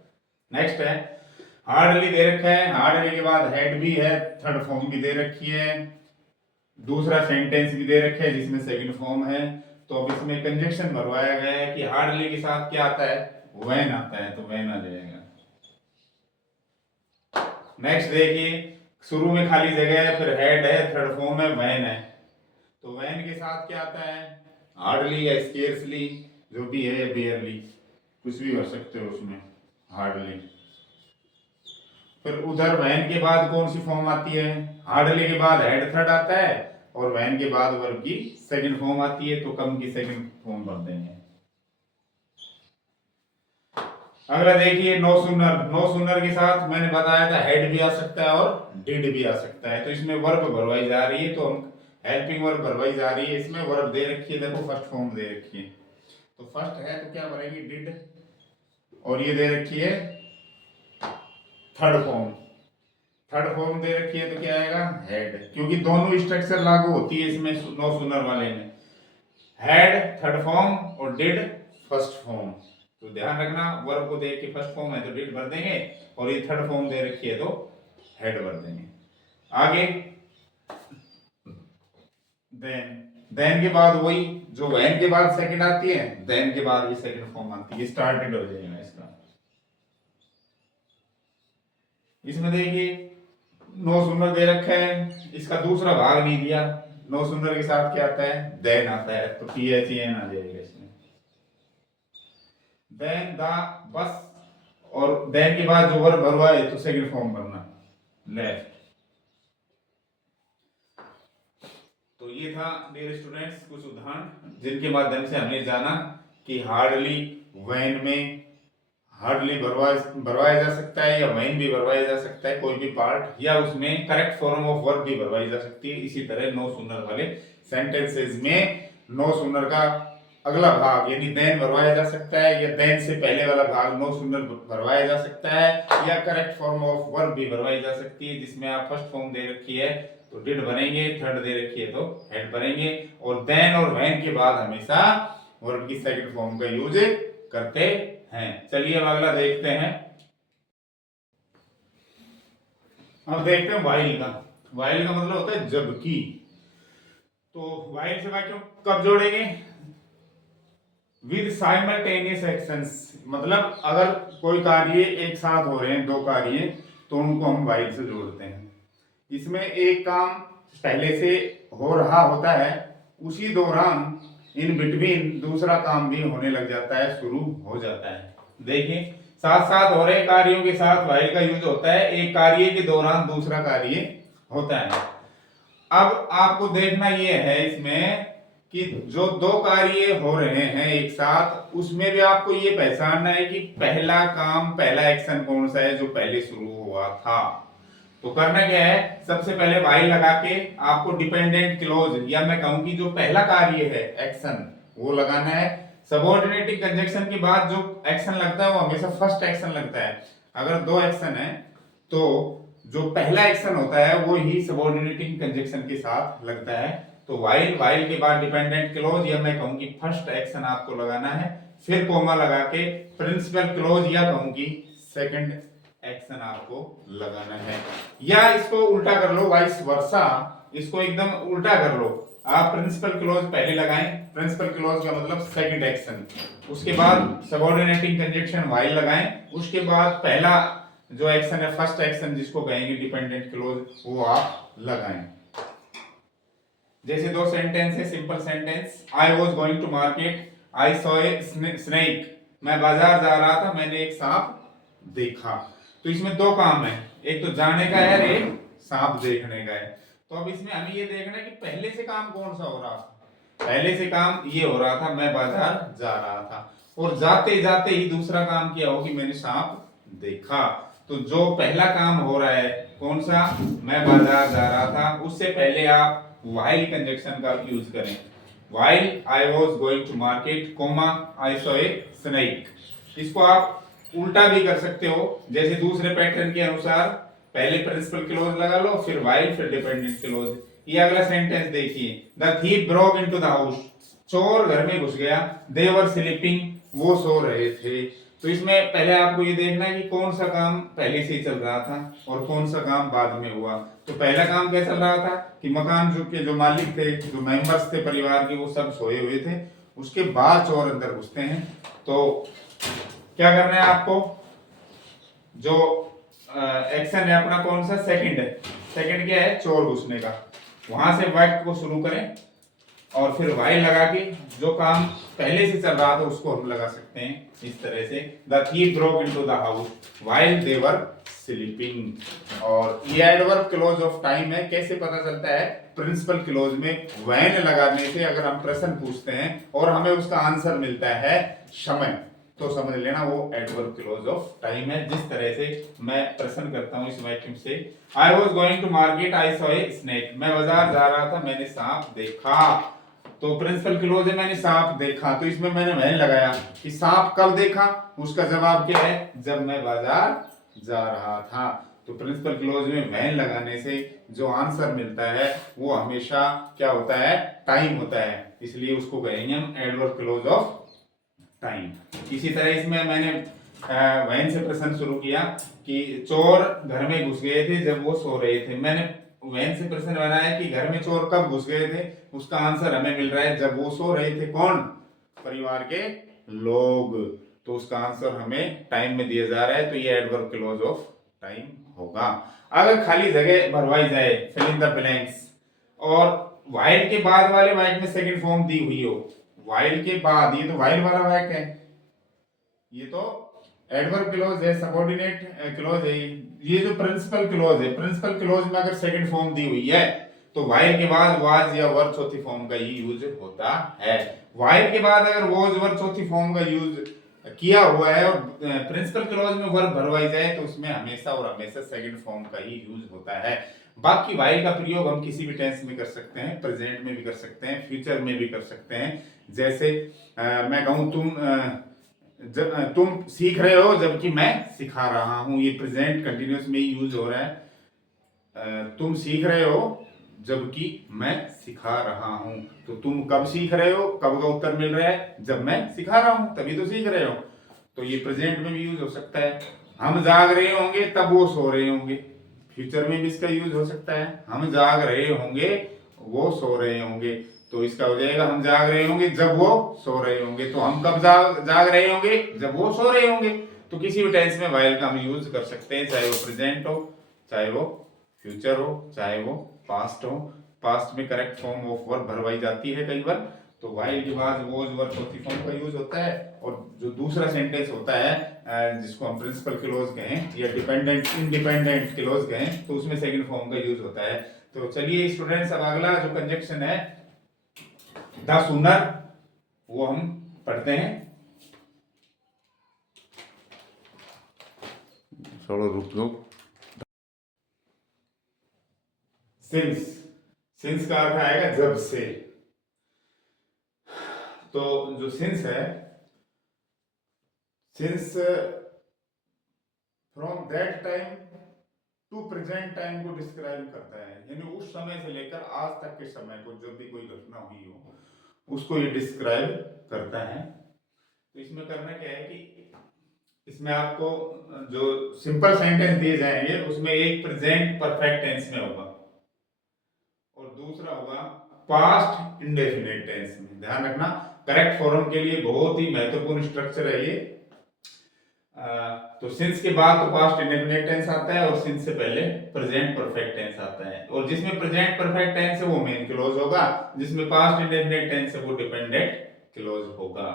Next है हार्डली दे रखा है, हार्डली के बाद हेड भी है, थर्ड फॉर्म भी दे रखी है, दूसरा सेंटेंस भी दे रखा है जिसमें सेकंड फॉर्म है। तो अब इसमें कंजक्शन भरवाया गया है कि हार्डली के साथ क्या आता है, व्हेन आता है, तो व्हेन आ जाएगा। नेक्स्ट देखिए, शुरू में खाली जगह है, फिर हेड है, थर्ड फॉर्म है, व्हेन है, तो व्हेन के साथ क्या आता है, हार्डली या स्केर्सली, जो भी है, बेयरली, कुछ भी भर सकते हो उसमें, हार्डली। फिर उधर व्हेन के बाद कौन सी फॉर्म आती है, हार्डली के बाद हेड थर्ड आता है, और वैन के बाद वर्ब की सेकंड फॉर्म आती है तो कम की सेकंड फॉर्म भर देंगे। अगला देखिए नो सुनर। नो सुनर के साथ मैंने बताया था हेड भी आ सकता है और डिड भी आ सकता है। तो इसमें वर्ब भरवाई जा रही है तो हम हेल्पिंग वर्ब भरवाई जा रही है। इसमें वर्ब दे रखी है, देखो फर्स्ट फॉर्म दे रखी है, तो फर्स्ट है तो क्या भरेंगे डिड, और ये दे रखी है थर्ड फॉर्म। थर्ड फॉर्म दे रखी है तो क्या आएगा हेड, क्योंकि दोनों स्ट्रक्चर लागू होती है इसमें नो सुनर वाले में, हेड थर्ड फॉर्म और डिड फर्स्ट फॉर्म। तो ध्यान रखना वर्ब को देख के फर्स्ट फॉर्म है तो डिड भर देंगे, और ये थर्ड फॉर्म दे रखी है तो हेड भर देंगे। आगे देन के बाद वही जो वैन के बाद सेकंड आती है, देन के बाद भी सेकंड फॉर्म आती है, स्टार्टेड हो जाएगा इसका। इसमें देखिए नो सुनर दे रखा है, इसका दूसरा भाग नहीं दिया। नो सुनर के साथ क्या आता है देन आता है, तो THEN आ जाएगा इसमें। देन द बस, और देन के बाद जो वर्ब भरवा है तो सेकंड फॉर्म भरना लेफ्ट। तो ये था डियर स्टूडेंट्स कुछ उदाहरण जिनके माध्यम से हमने जाना कि हार्डली वैन में हार्डली भरवाया जा सकता है या वैन भी भरवाया जा सकता है, कोई भी पार्ट, या उसमें करेक्ट फॉर्म ऑफ वर्ब भी भरवाई जा सकती है। इसी तरह नो सुनर वाले सेंटेंसेस में नो सुनर का अगला भाग यानी देन भरवाया जा सकता है, या देन से पहले वाला भाग नो सुनर भरवाया जा सकता है, या करेक्ट फॉर्म ऑफ वर्ब भी भरवाई जा सकती है, जिसमें आप फर्स्ट फॉर्म दे रखी है तो डिड बनेंगे, थर्ड दे रखी है तो हेड बनेंगे, और देन और व्हेन के बाद हमेशा वर्ब की सेकंड फॉर्म का यूज करते हैं। चलिए अब अगला देखते हैं। अब देखते हैं व्हाइल का। व्हाइल का मतलब होता है जबकि। तो व्हाइल से वाक्य कब जोड़ेंगे विद साइमल्टेनियस एक्शंस, मतलब अगर कोई कार्य एक साथ हो रहे हैं, दो कार्य, तो उनको हम व्हाइल से जोड़ते हैं। इसमें एक काम पहले से हो रहा होता है, उसी दौरान इन बिटवीन दूसरा काम भी होने लग जाता है, शुरू हो जाता है। देखिए साथ साथ हो रहे कार्यों के साथ व्हाइल का यूज होता है, एक कार्य के दौरान दूसरा कार्य होता है। अब आपको देखना यह है इसमें कि जो दो कार्य हो रहे हैं एक साथ, उसमें भी आपको ये पहचानना है कि पहला काम पहला एक्शन कौन सा है जो पहले शुरू हुआ था। तो करना क्या है, सबसे पहले व्हाइल लगा के आपको डिपेंडेंट क्लोज, या मैं कहूं कि जो पहला कार्य है एक्शन वो लगाना है। सबऑर्डिनेटिंग कंजक्शन के बाद जो एक्शन लगता है वो हमेशा फर्स्ट एक्शन लगता है। अगर दो एक्शन है तो जो पहला एक्शन होता है वो ही सबऑर्डिनेटिंग कंजक्शन के साथ लगता है। तो व्हाइल के बाद डिपेंडेंट क्लोज, या मैं कहूं कि फर्स्ट एक्शन आपको लगाना है, फिर कोमा लगा के प्रिंसिपल क्लोज, या कहूं कि सेकंड एक्शन आपको लगाना है। या इसको उल्टा कर लो, वाइस वर्सा, इसको एकदम उल्टा कर लो। आप प्रिंसिपल क्लोज पहले लगाएं, प्रिंसिपल क्लोज का मतलब सेकंड एक्शन, उसके बाद सबऑर्डिनेटिंग कंजक्शन व्हाइल लगाएं, उसके बाद पहला जो एक्शन है फर्स्ट एक्शन जिसको कहेंगे डिपेंडेंट क्लोज वो आप लगाएं। जैसे दो सेंटेंस है, simple sentence, I was going to market, I saw a snake, मैं बाजार जा रहा था, मैंने एक सांप देखा। तो इसमें दो काम है, एक तो जाने का है, एक सांप देखने का है। तो अब इसमें हमें ये देखना है कि पहले से काम कौन सा हो रहा था। पहले से काम ये हो रहा था मैं बाजार जा रहा था, और जाते जाते ही दूसरा काम किया हो कि मैंने सांप देखा। तो जो पहला काम हो रहा है कौन सा, मैं बाजार जा रहा था, उससे पहले आप व्हाइल कंजक्शन का यूज करें। While I was going to market, comma I saw a snake. इसको आप उल्टा भी कर सकते हो, जैसे दूसरे पैटर्न के अनुसार पहले प्रिंसिपल क्लोज लगा लो, फिर व्हाइल, फिर डिपेंडेंट क्लोज। ये अगला सेंटेंस देखिए, the thief broke into the house, चोर घर में घुस गया, दे वर स्लीपिंग, वो सो रहे थे। तो इसमें पहले आपको ये देखना है कि कौन सा काम पहले से चल रहा था और कौन सा काम बाद में हुआ। तो पहला काम क्या चल रहा था कि मकान के जो मालिक थे, जो मेंबर्स थे परिवार के, वो सब सोए हुए थे। उसके बाद चोर अंदर घुसते हैं। तो क्या करना है आपको, जो एक्शन है अपना कौन सा, सेकंड है। सेकंड क्या है, चोर घुसने का। वहां से वाक्य को शुरू करें और फिर व्हाइल लगा के जो काम पहले से चल रहा था उसको हम लगा सकते हैं इस तरह से, the thief broke into the house while they were sleeping. और ये एडवर्ब क्लोज ऑफ टाइम है। कैसे पता चलता है? प्रिंसिपल क्लोज में व्हेन लगाने से अगर हम प्रश्न पूछते हैं और हमें उसका आंसर मिलता है समय, तो समझ लेना वो एडवर्ब क्लोज ऑफ टाइम है। जिस तरह से मैं प्रश्न करता हूं इस वैक्यूम से, I was going to market I saw a snake, मैं बाजार जा रहा था मैंने सांप देखा, तो प्रिंसिपल क्लोज है मैंने सांप देखा, तो इसमें मैंने व्हेन लगाया कि सांप कब देखा, उसका जवाब क्या है? जब मैं बाजार जा रहा था। तो प्रिंसिपल क्लोज में व्हेन लगाने से जो आंसर मिलता है वो हमेशा क्या होता है? टाइम होता है, इसलिए उसको कहेंगे हम एडवर्ब क्लोज ऑफ टाइम। इसी तरह इसमें मैंने व्हेन से प्रश्न शुरू किया कि चोर घर में घुस गए थे जब वो सो रहे थे। मैंने व्हेन से प्रश्न बनाया कि घर में चोर कब घुस गए थे, उसका आंसर हमें मिल रहा है जब वो सो रहे थे। कौन? परिवार के लोग। तो उसका आंसर हमें टाइम में दिया जा रहा है, तो ये एडवर्ब क्लोज ऑफ टाइम होगा। अगर खाली जगह भरवाई जाए, फिल इन द ब्लैंक्स, और वाइल के बाद वाले वाक्य में सेकंड फॉर्म दी हुई हो, वाइल के बाद, ये तो वाइल वाला वाक्य है, ये तो एडवर्ब क्लोज है, सबऑर्डिनेट क्लोज है। ये जो प्रिंसिपल क्लोज है, प्रिंसिपल क्लोज में अगर सेकंड फॉर्म दी हुई है तो वाइल के बाद वाज या वर चौथी फॉर्म का ही यूज होता है। वाइल के बाद अगर वाज वर चौथी फॉर्म का यूज किया हुआ है और प्रिंसिपल क्लॉज में वर्ब भरवाई जाए तो उसमें हमेशा और हमेशा सेकंड फॉर्म का ही यूज होता है। बाकी वाइल का प्रयोग हम किसी भी टेंस में कर सकते हैं, प्रेजेंट में भी कर सकते हैं, फ्यूचर में भी कर सकते हैं। जैसे मैं कहूं तुम सीख रहे हो जबकि मैं सिखा रहा हूं, ये प्रेजेंट कंटिन्यूअस में ही यूज हो रहा है। तुम सीख रहे हो जबकि मैं सिखा रहा हूं, तो तुम कब सीख रहे हो, कब का उत्तर मिल रहा है? जब मैं सिखा रहा हूं, तभी तो सीख रहे हो। तो ये प्रेजेंट में भी यूज हो सकता है। हम जाग रहे होंगे तब वो सो रहे होंगे, फ्यूचर में भी इसका यूज हो सकता है। हम जाग रहे होंगे वो सो रहे होंगे, तो इसका हो जाएगा हम जाग रहे होंगे जब वो सो रहे होंगे। तो हम कब जाग रहे होंगे? जब वो सो रहे होंगे। तो किसी भी टेंस में वाइल का हम यूज कर सकते हैं, चाहे वो प्रेजेंट हो, चाहे वो फ्यूचर हो, चाहे वो पास्ट हो। पास्ट में करेक्ट फॉर्म ऑफ वर्ब भरवाई जाती है कई बार, तो वाइल के बाद वोज वर्ब चौथी फॉर्म का यूज होता है। और जो दूसरा सेंटेंस होता है जिसको हम प्रिंसिपल क्लोज कहें या डिपेंडेंट इंडिपेंडेंट क्लोज कहें, तो उसमें सेकंड फॉर्म का यूज होता है। तो चलिए स्टूडेंट्स, अब अगला जो कंजक्शन है द सूनर, वो हम पढ़ते हैं। थोड़ा रुक दो। सिंस का अर्थ आएगा जब से। तो जो सिंस है, since from that time to present time को डिस्क्राइब करता है, यानी उस समय से लेकर आज तक के समय को, जब भी कोई घटना हुई हो उसको ये डिस्क्राइब करता है। तो इसमें करना क्या है कि इसमें आपको जो सिंपल सेंटेंस दिए जाएंगे उसमें एक प्रेजेंट परफेक्ट टेंस में होगा और दूसरा होगा पास्ट इंडेफिनिट टेंस में। ध्यान रखना, करेक्ट फॉर्म के लिए बहुत ही महत्वपूर्ण स्ट्रक्चर है ये। तो सिंस के बाद तो पास्ट इंडेफिनिट टेंस आता है और सिंस से पहले प्रेजेंट परफेक्ट टेंस आता है। और जिसमें प्रेजेंट परफेक्ट टेंस है वो मेन क्लोज होगा, जिसमें पास्ट इंडेफिनिट टेंस है वो डिपेंडेंट क्लोज होगा।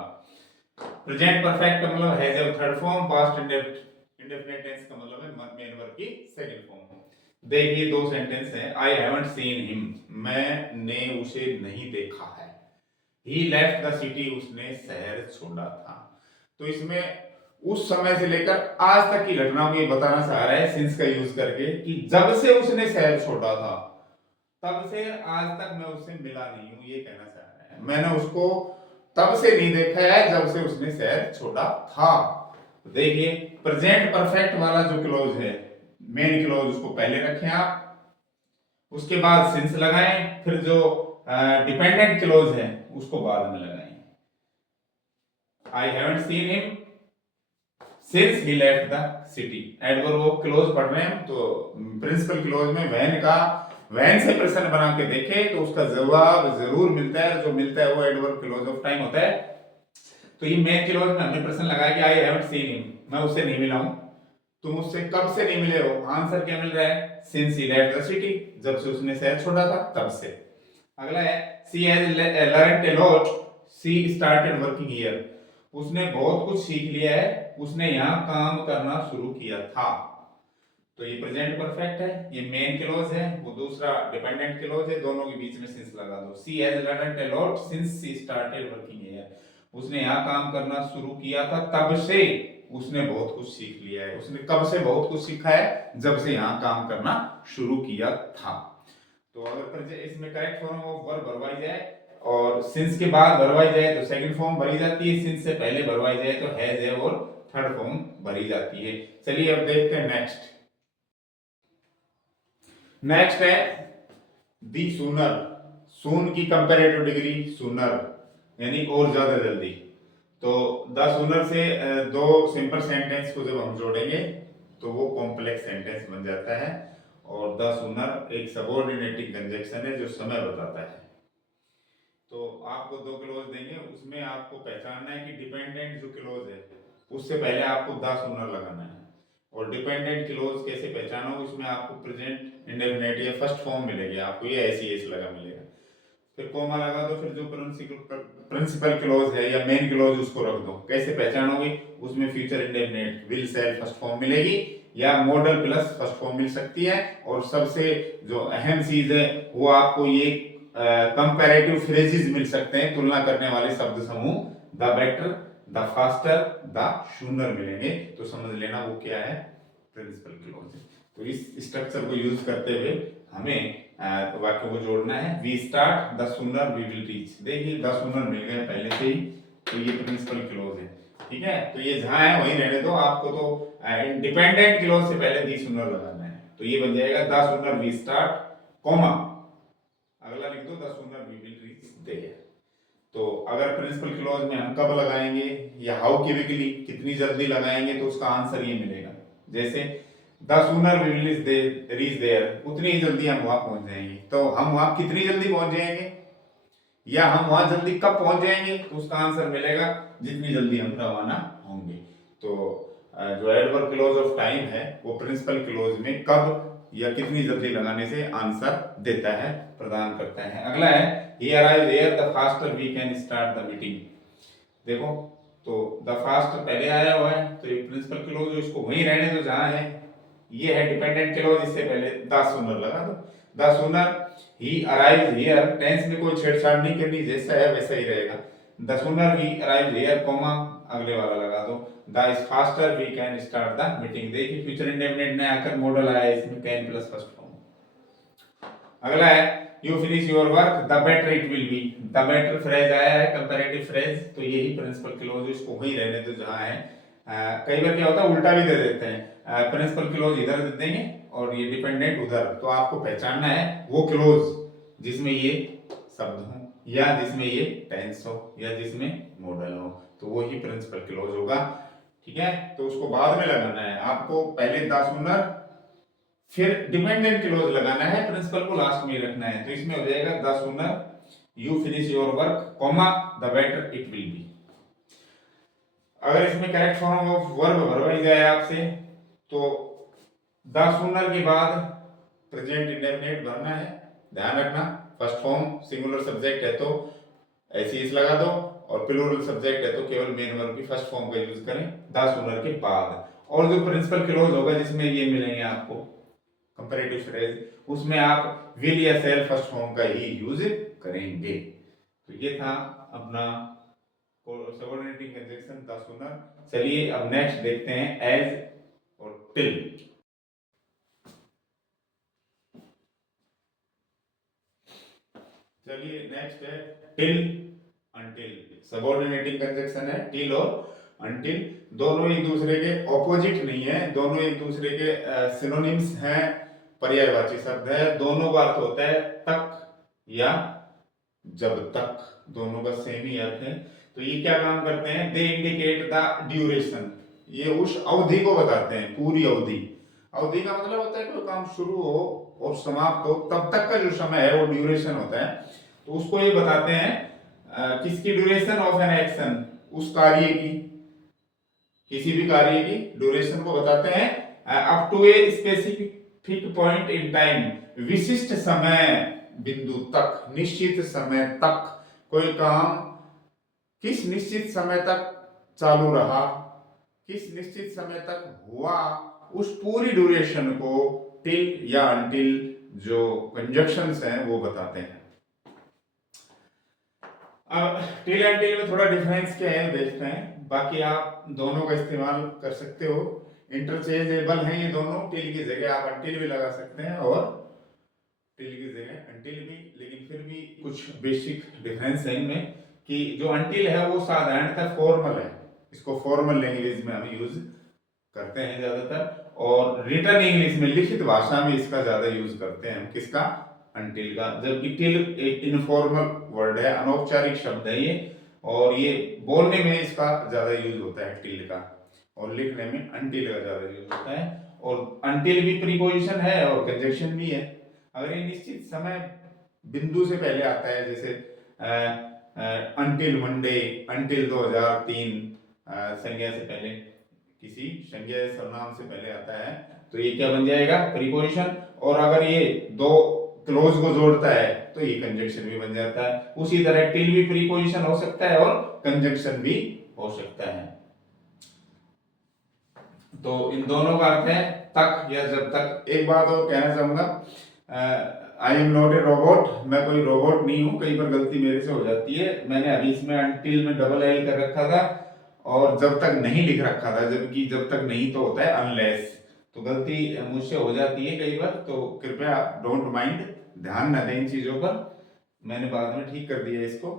प्रेजेंट परफेक्ट का मतलब has a third form, past indefinite tense का मतलब है मेन वर्ब की सेकंड फॉर्म। देखिए दो सेंटेंस है। आई हैवंट सीन हिम, मैंने उसे नहीं देखा है। ही लेफ्ट द सिटी, उसने शहर छोड़ा था। तो इसमें उस समय से लेकर आज तक की घटनाओं को बताना चाह रहा है सिंस का यूज करके कि जब से उसने शहर छोड़ा था तब से आज तक मैं उससे मिला नहीं हूं, ये कहना चाह रहा है। मैंने उसको तब से नहीं देखा है जब से उसने शहर छोड़ा था। तो देखिए प्रेजेंट परफेक्ट वाला जो क्लोज है, मेन क्लोज, उसको पहले रखें आप, उसके बाद सिंस लगाएं, फिर जो डिपेंडेंट क्लोज है उसको बाद में लगाएं। I haven't seen him since he left the city. Adverb of close पढ़ रहे हैं तो प्रिंसिपल क्लोज में व्हेन से प्रश्न बना के देखे तो उसका जवाब जरूर मिलता है, जो मिलता है वो एडवर्ब क्लोज ऑफ टाइम होता है। तो ये मेन क्लोज में हमने प्रश्न लगाया कि आई हैवंट सीन हिम, मैं उससे नहीं मिला हूं। तुम उससे कब से नहीं मिले हो? आंसर क्या मिल रहा है? Since he left the city, जब से उसने शहर छोड़ा था तब से। अगला है she has learned a lot, she started working here, उसने बहुत कुछ सीख लिया है, उसने यहाँ काम करना शुरू किया था। तो ये प्रेजेंट परफेक्ट है, ये मेन क्लॉज है, वो दूसरा डिपेंडेंट क्लॉज है, दोनों के बीच में सिंस लगा दो। She has learned a lot since she started working here, उसने यहाँ काम करना शुरू किया था, तब से उसने बहुत कुछ सीख लिया है। उसने कब से बहुत कुछ सीखा है? जब से यहाँ काम करना शुरू किया था। तो अगर इसमें करेक्ट फॉर्म ऑफ वर्ब भरवाई जाए और सिंस के बाद भरवाई जाए तो सेकंड फॉर्म भरी जाती है, सिंस से पहले भरवाई जाए तो हैज है और थर्ड फॉर्म भरी जाती है। चलिए अब देखते हैं नेक्स्ट। नेक्स्ट है दी सूनर, सून की कंपैरेटिव डिग्री सूनर यानी और ज्यादा जल्दी। तो द सूनर से दो सिंपल सेंटेंस को जब हम जोड़ेंगे तो वो कॉम्प्लेक्स सेंटेंस बन जाता है। और द सूनर एक सबऑर्डिनेटिंग कंजक्शन है जो समय बताता है। तो आपको दो क्लोज देंगे, उसमें आपको पहचानना है कि डिपेंडेंट जो क्लोज है उससे पहले आपको द सूनर लगाना है। और डिपेंडेंट क्लोज कैसे पहचानोगे? उसमें आपको प्रेजेंट इंडेफिनिट या फर्स्ट फॉर्म मिलेगी, आपको ये ऐसी एस लगा मिलेगा, फिर कोमा लगा दो, फिर जो प्रिंसिपल क्लोज है या मेन क्लोज उसको रख दो। कैसे पहचानोगे? उसमें future indefinite will shall first form मिलेगी या मॉडल प्लस फर्स्ट फॉर्म मिल सकती है। और सबसे जो अहम चीज है वो आपको ये कंपैरेटिव फ्रेजेस मिल सकते हैं, तुलना करने वाले शब्द समूह, the better, the faster, the schooner मिलेंगे। तो समझ लेना वो क्या है, प्रिंसिपल क्लोज। तो इस स्ट्रक्चर को यूज करते हुए हमें वाक्य को जोड़ना है। We start the sooner we will reach. देखिए द सूनर मिल गए पहले से ही, तो ये प्रिंसिपल क्लोज है। ठीक है, तो ये जहां है वहीं रहने दो, आपको तो इंडिपेंडेंट क्लोज से पहले दी सूनर लगाना है। तो ये बन जाएगा the sooner we start comma, अगला लिख दो the sooner we will reach there. तो अगर प्रिंसिपल क्लोज में हम कब लगाएंगे या हाउ क्विकली, कितनी जल्दी लगाएंगे, तो उसका आंसर ये मिलेगा। जैसे the sooner we will reach there, उतनी ही जल्दी हम वहां पहुंच जाएंगे। तो हम वहां कितनी जल्दी पहुंच जाएंगे या हम वहां जल्दी कब पहुंच जाएंगे, तो उसका आंसर मिलेगा जितनी जल्दी हम रवाना होंगे। तो जो एडवर्ब क्लोज ऑफ टाइम है वो प्रिंसिपल क्लोज में कब या कितनी जल्दी लगाने से आंसर देता है, प्रदान करता है। अगला है he arrives here the faster we can start the meeting। देखो तो द फास्ट पहले आया हुआ है, तो ये प्रिंसिपल क्लोज, इसको वहीं रहने दो जहां है। ये है डिपेंडेंट क्लोज, इससे पहले द सूनर लगा दो। The sooner he arrives here, tense में कोई छेड़छाड़ नहीं करनी, जैसा है वैसा ही रहेगा। The sooner he arrives here comma अगले वाला लगा दो, the is faster we can start the meeting. देखिए फ्यूचर इंडेफिनिट ने आकर मॉडल आया है इसमें, कैन प्लस फर्स्ट फॉर्म। अगला है you finish your work the better it will be. The better phrase आया है, कंपैरेटिव फ्रेज, तो यही प्रिंसिपल क्लोज, इसको वहीं रहने दो जहां है। कई बार क्या होता है उल्टा भी दे देते हैं, प्रिंसिपल क्लोज इधर दे देंगे और ये डिपेंडेंट उधर। तो आपको पहचानना है वो क्लोज जिसमें ये शब्द हो या जिसमें ये टेंस हो या जिसमें मॉडल हो, तो वो ही प्रिंसिपल क्लोज होगा। ठीक है, तो उसको बाद में लगाना है आपको, पहले द सूनर फिर डिपेंडेंट क्लोज लगाना है, प्रिंसिपल को लास्ट में रखना है। तो इसमें हो जाएगा the sooner you finish your work comma the better it will be. अगर इसमें करेक्ट फॉर्म ऑफ वर्ब भरवाई जाए आपसे तो द सूनर के बाद प्रेजेंट इंडेफिनिट भरना है। ध्यान रखना फर्स्ट फॉर्म सिंगुलर सब्जेक्ट है तो ऐसे इस लगा दो, और प्लूरल सब्जेक्ट है तो केवल मेन वर्ब की फर्स्ट फॉर्म का यूज करें द सूनर के बाद। और जो प्रिंसिपल क्लोज होगा जिसमें ये मिलेंगे आपको कंपैरेटिव फ्रेज, उसमें आप विल या सेल फर्स्ट फॉर्म का ही यूज करेंगे। तो ये था अपना सबऑर्डिनेटिंग कंजंक्शन द सूनर। चलिए अब नेक्स्ट देखते हैं एज और टिल। चलिए नेक्स्ट है टिल अंटिल। सबऑर्डिनेटिंग कंजंक्शन है टिल और अंटिल, दोनों एक दूसरे के ऑपोजिट नहीं है, दोनों एक दूसरे के सिनोनिम्स हैं, पर्यायवाची शब्द है। दोनों का अर्थ होता है तक या जब तक, दोनों का सेम ही अर्थ है। तो ये क्या काम करते हैं, दे इंडिकेट द ड्यूरेशन, ये उस अवधि को बताते हैं, पूरी अवधि। अवधि का मतलब होता है कोई काम शुरू हो और समाप्त हो तब तक का जो समय है वो ड्यूरेशन होता है। तो उसको ये बताते हैं किसकी, ड्यूरेशन ऑफ एन एक्शन, उस कार्य की, किसी भी कार्य की ड्यूरेशन को बताते हैं up to a specific point in time, विशिष्ट समय बिंदु तक, निश्चित समय तक। कोई काम किस निश्चित समय तक चालू रहा, किस निश्चित समय तक हुआ, उस पूरी ड्यूरेशन को टिल या अनटिल जो कंजक्शंस हैं वो बताते हैं। अब टिल एंड टिल में थोड़ा डिफरेंस क्या है देखते हैं, बाकी आप दोनों का इस्तेमाल कर सकते हो, इंटरचेंजेबल हैं ये दोनों। टिल की जगह आप अनटिल भी लगा सकते हैं और टिल की जगह अनटिल भी, लेकिन फिर भी कुछ बेसिक डिफरेंस है इनमें कि जो अनटिल है वो साधारणतः फॉर्मल है, इसको फॉर्मल लैंग्वेज में हम यूज करते हैं ज्यादातर, और रिटन इंग्लिश में लिखित भाषा में इसका ज्यादा यूज करते हैं हम, किसका, अनटिल का। जबकि टिल एक इनफॉर्मल वर्ड है, अनौपचारिक शब्द है ये, और ये बोलने में इसका ज्यादा यूज होता है टिल का, और लिखने में अनटिल का ज्यादा यूज होता है। और अनटिल भी प्रीपोजिशन है और कंजक्शन भी है। अगर ये निश्चित समय बिंदु से पहले आता है, जैसे अनटिल मंडे, अनटिल 2003, संज्ञा से पहले, किसी संज्ञा या सर्वनाम से पहले आता है, तो ये क्या बन जाएगा, प्रीपोजिशन। और अगर ये दो क्लोज को जोड़ता है तो ये कंजक्शन भी बन जाता है। उसी तरह टिल भी प्रीपोजिशन हो सकता है और कंजक्शन भी हो सकता है। तो इन दोनों का अर्थ है तक या जब तक। एक बात और कहना चाहूंगा, I am not a robot, मैं कोई रोबोट नहीं हूं, कई बार गलती मेरे से हो जाती है। मैंने अभी इसमें अनटिल में डबल एल कर रखा था और जब तक नहीं लिख रखा था, जबकि जब तक नहीं तो होता है अनलेस, तो गलती मुझसे हो जाती है कई बार, तो कृपया डोंट माइंड, ध्यान न दें इन चीजों पर, मैंने बाद में ठीक कर दिया इसको।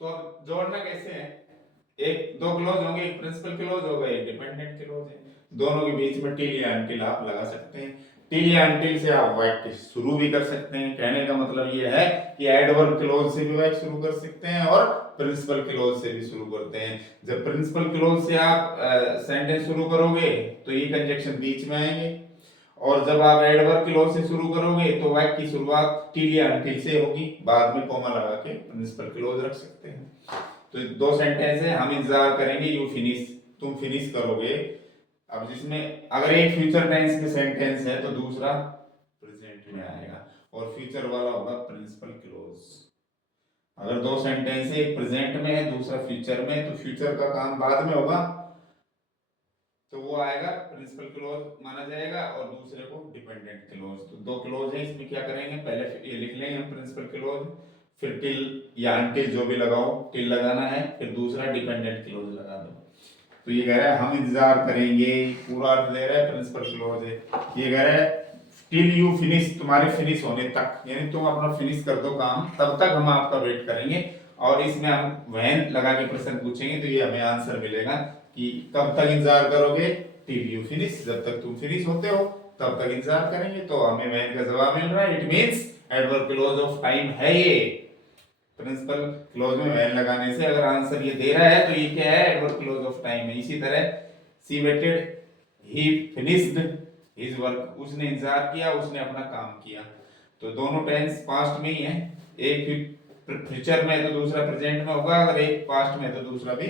तो अब जोड़ना कैसे है, एक दो क्लोज होंगे, एक प्रिंसिपल क्लोज होगा, एक डिपेंडेंट क्लोज है, दोनों के बीच में टिल या अनटिल आप लगा सकते हैं। टिल या अनटिल से आप वाक्य शुरू भी कर सकते हैं। कहने का मतलब ये है कि एडवर्ब क्लोज से भी वाक्य शुरू कर सकते हैं और प्रिंसिपल क्लोज से भी शुरू करते हैं। जब प्रिंसिपल क्लोज से आप सेंटेंस शुरू करोगे तो ये कंजक्शन बीच में आएंगे, और जब आप एडवर्ब क्लोज से शुरू करोगे तो वाक्य की शुरुआत टिल या अनटिल से होगी, बाद में कॉमा लगा के प्रिंसिपल क्लोज रख सकते हैं। तो दो सेंटेंस है, हम इंतजार करेंगे, यू फिनिश, तुम फिनिश करोगे। अब जिसमें अगर एक फ्यूचर टेंस में सेंटेंस है तो दूसरा प्रेजेंट में आएगा, और फ्यूचर वाला होगा प्रिंसिपल क्लोज। अगर दो सेंटेंस है, एक प्रेजेंट में है दूसरा फ्यूचर में, तो फ्यूचर का काम बाद में होगा, तो वो आएगा प्रिंसिपल क्लोज माना जाएगा, और दूसरे को डिपेंडेंट क्लोज। तो दो क्लोज है, इसमें क्या करेंगे, पहले ये लिख लेंगे हम प्रिंसिपल क्लोज, फिर टिल या अनटिल जो भी लगाओ, टिल लगाना है, फिर दूसरा डिपेंडेंट क्लोज लगा दो। तो ये कह रहा है हम इंतजार करेंगे, पूरा अर्थ ले रहा है प्रिंसिपल क्लोज है। ये कह रहा है टिल यू फिनिश, तुम्हारे फिनिश होने तक, यानी तुम अपना फिनिश कर दो काम, तब तक हम आपका वेट करेंगे। और इसमें हम व्हेन लगा के प्रश्न पूछेंगे तो ये हमें आंसर मिलेगा कि कब तक इंतजार करोगे, टिल यू फिनिश, जब तक तुम फिनिश होते हो तब तक इंतजार करेंगे। तो हमें व्हेन का जवाब मिल रहा है, it means adverb clause of time है ये। प्रिंसिपल क्लोज में व्हेन लगाने से अगर आंसर ये दे रहा है तो ये क्या है, एडवर्ब क्लोज ऑफ टाइम है। इसी तरह she waited, he finished his work, उसने इंतजार किया, उसने अपना काम किया। तो दोनों टेंस पास्ट में ही है, एक फ्यूचर में है तो दूसरा प्रेजेंट में होगा, अगर एक पास्ट में है तो दूसरा भी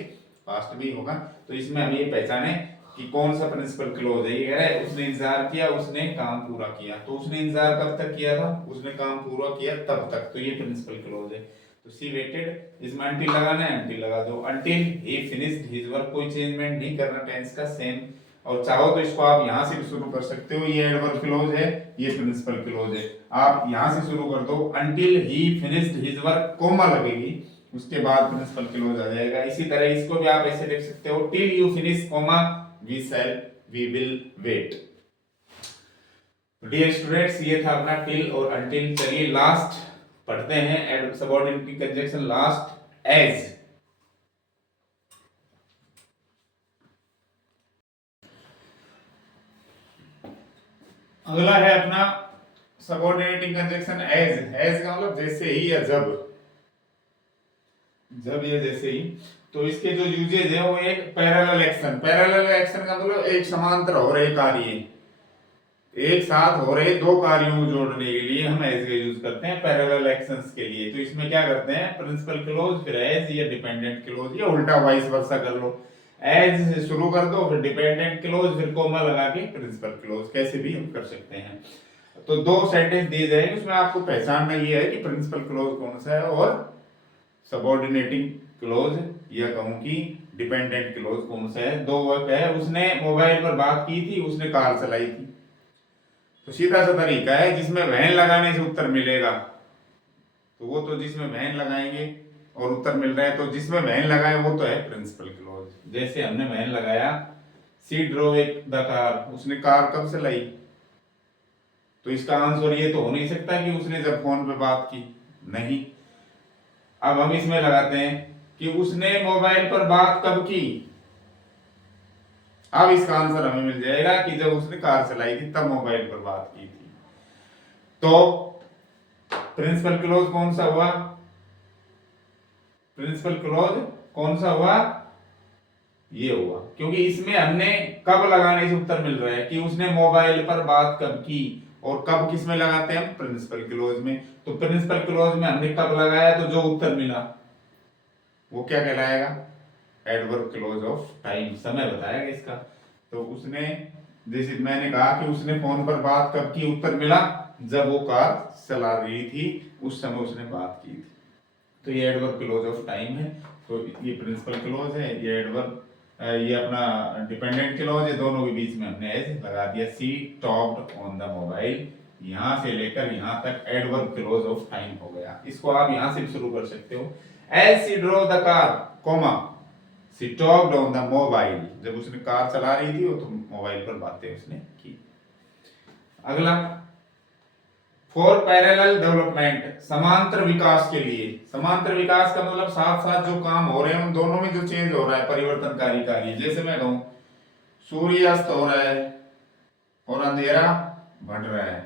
पास्ट में होगा। तो इसमें हम ये पहचाने कि कौन सा प्रिंसिपल क्लोज है। ये कह रहा है उसने इंतजार किया, उसने काम पूरा किया। तो उसने इंतजार कब तक किया था, उसने काम पूरा किया तब तक, तो ये प्रिंसिपल क्लोज है। तो सी वेटेड, इसमें अनटिल लगाना है, अनटिल लगा दो, until he finished his work, कोई चेंजमेंट नहीं करना टेंस का, सेम। और चाहो तो इसको आप यहां से भी शुरू कर सकते हो, ये एडवर्ब क्लोज है, ये प्रिंसिपल क्लोज है, आप यहां से शुरू कर दो, until he finished his work, comma लगेगी, उसके बाद प्रिंसिपल क्लोज आ जाएगा। इसी तरह इसको भी आप ऐसे लिख सकते हो, till you finish comma we shall we will wait. Dear students, ये था अपना टिल और अनटिल। चलिए लास्ट पढ़ते हैं सबऑर्डिनेट की कंजक्शन, लास्ट एज। अगला है अपना सबऑर्डिनेटिंग कंजक्शन एज। एज का मतलब जैसे ही या जब, जब या जैसे ही। तो इसके जो यूजेज है वो एक पैरेलल एक्शन, पैरेलल एक्शन का मतलब एक समांतर हो रहे कार्य, एक साथ हो रहे दो कार्यों को जोड़ने के लिए हम एज का यूज करते हैं पैरेलल एक्शंस के लिए। तो इसमें क्या करते हैं, प्रिंसिपल क्लोज फिर एज या डिपेंडेंट क्लोज, या उल्टा वाइस वर्सा कर लो, एज से शुरू कर दो फिर डिपेंडेंट क्लोज फिर कोमा लगा के प्रिंसिपल क्लोज, कैसे भी हम कर सकते हैं। तो दो सेंटेंस दिए जाएंगे, उसमें आपको पहचानना ये है कि प्रिंसिपल क्लोज कौन सा है और सबऑर्डिनेटिंग क्लोज या कहूँ कि डिपेंडेंट क्लोज कौन सा है? दो वर्क है, उसने मोबाइल पर बात की थी, उसने कार चलाई थी। तो सीधा सा तरीका है, जिसमें वैन लगाने से उत्तर मिलेगा तो वो तो जिसमें वैन लगाएंगे और उत्तर मिल रहा है, तो जिसमें वैन लगाए वो तो है प्रिंसिपल क्लोज। जैसे हमने वैन लगाया, सी ड्रोव द कार, उसने कार कब चलाई? तो इसका आंसर ये तो हो नहीं सकता कि उसने जब फोन पे बात की, नहीं। अब हम इसमें लगाते हैं कि उसने मोबाइल पर बात कब की। अब इसका आंसर हमें मिल जाएगा कि जब उसने कार चलाई थी तब मोबाइल पर बात की थी। तो प्रिंसिपल क्लोज कौन सा हुआ? प्रिंसिपल क्लोज कौन सा हुआ? ये हुआ, क्योंकि इसमें हमने कब लगाने से उत्तर मिल रहा है कि उसने मोबाइल पर बात कब की, और कब किस में लगाते हैं हम? प्रिंसिपल क्लोज में। तो प्रिंसिपल क्लोज में हमने कब लगाया तो जो उत्तर मिला वो क्या कहलाएगा? एडवर्ब क्लोज ऑफ टाइम, समय बताएगा इसका। तो उसने, जैसे मैंने कहा कि उसने फोन पर बात कब की, उत्तर मिला जब वो कार चला रही थी, उस समय उसने बात की थी। तो ये एडवर्ब क्लोज ऑफ टाइम है। तो ये प्रिंसिपल क्लोज है, ये एडवर्ब, ये अपना डिपेंडेंट क्लोज है। दोनों के बीच में हमने एज लगा दिया। सी टॉक्ड ऑन द मोबाइल, यहां से लेकर यहां तक एडवर्ब क्लोज ऑफ टाइम हो गया। इसको आप यहां से भी शुरू कर सकते हो। As she drove the car, comma, she talked on the mobile, जब उसने कार चला रही थी वो तो मोबाइल पर बातें उसने की। अगला, फॉर पैरेलल डेवलपमेंट, समांतर विकास के लिए। समांतर विकास का मतलब साथ साथ जो काम हो रहे हैं उन दोनों में जो चेंज हो रहा है, परिवर्तनकारी कार्य। जैसे मैं कहूं सूर्यास्त हो रहा है और अंधेरा बढ़ रहा है,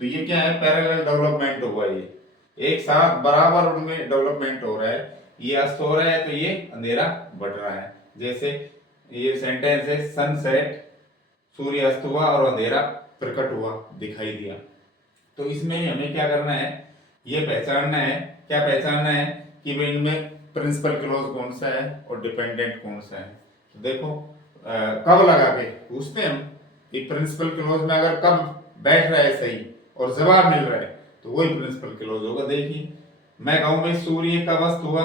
तो ये क्या है? पैरेलल डेवलपमेंट हुआ। ये एक साथ बराबर उनमें डेवलपमेंट हो रहा है। ये अस्त हो रहा है तो ये अंधेरा बढ़ रहा है। जैसे ये सेंटेंस है, सनसेट, सूर्य अस्त हुआ और अंधेरा प्रकट हुआ, दिखाई दिया। तो इसमें हमें क्या करना है? ये पहचानना है। क्या पहचानना है? कि भाई इनमें प्रिंसिपल क्लोज कौन सा है और डिपेंडेंट कौन सा है। तो देखो, कब लगा के पूछते हैं हम कि प्रिंसिपल क्लोज में अगर कब बैठ रहा है सही और जवाब मिल रहा है तो वही प्रिंसिपल क्लोज होगा। देखिए, मैं कहूं भाई सूर्य कब अस्त हुआ,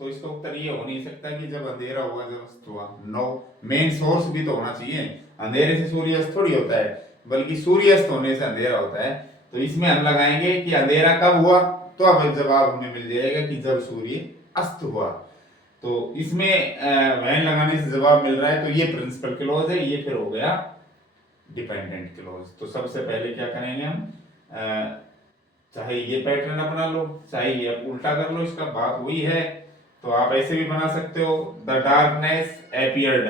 तो इसका उत्तर ये हो नहीं सकता कि जब अंधेरा हुआ, जब अस्त हुआ। नो, मेन सोर्स भी तो होना चाहिए। अंधेरे से सूर्य अस्त थोड़ी होता है, बल्कि सूर्य अस्त होने से अंधेरा होता है। तो इसमें हम लगाएंगे कि अंधेरा कब हुआ, तो अब जवाब हमें मिल जाएगा कि जब सूर्य अस्त हुआ। तो इसमें वैन लगाने से जवाब मिल रहा है, तो ये प्रिंसिपल क्लोज है। ये फिर हो गया डिपेंडेंट क्लोज। तो सबसे पहले क्या करेंगे हम, चाहे ये पैटर्न अपना लो, चाहे ये उल्टा कर लो, इसका बात वही है। तो आप ऐसे भी बना सकते हो, द डार्कनेस एपियर्ड,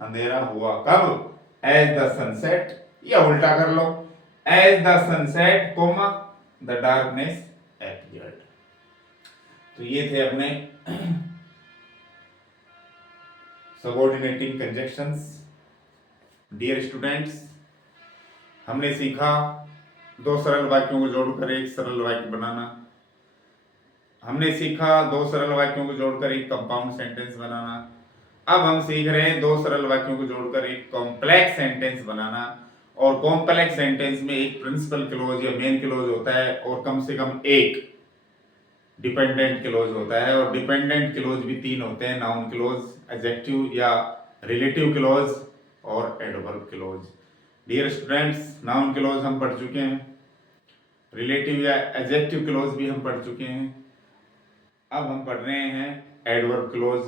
अंधेरा हुआ कब? एज द सनसेट, या उल्टा कर लो, as the sunset comma the darkness appeared. तो ये थे अपने सबऑर्डिनेटिंग कंजक्शंस। डियर स्टूडेंट्स, हमने सीखा दो सरल वाक्यों को जोड़कर एक सरल वाक्य बनाना। हमने सीखा दो सरल वाक्यों को जोड़कर एक कंपाउंड सेंटेंस बनाना। अब हम सीख रहे हैं दो सरल वाक्यों को जोड़कर एक कॉम्प्लेक्स सेंटेंस बनाना। और कॉम्प्लेक्स सेंटेंस में एक प्रिंसिपल क्लोज या मेन क्लोज होता है और कम से कम एक डिपेंडेंट क्लोज होता है। और डिपेंडेंट क्लोज भी तीन होते हैं, नाउन क्लोज, एडजेक्टिव या रिलेटिव क्लोज और adverb clause. Dear students, noun clause हम पढ़ चुके हैं, रिलेटिव या एडजेक्टिव क्लोज भी हम पढ़ चुके हैं। अब हम पढ़ रहे हैं एडवर्ब क्लोज।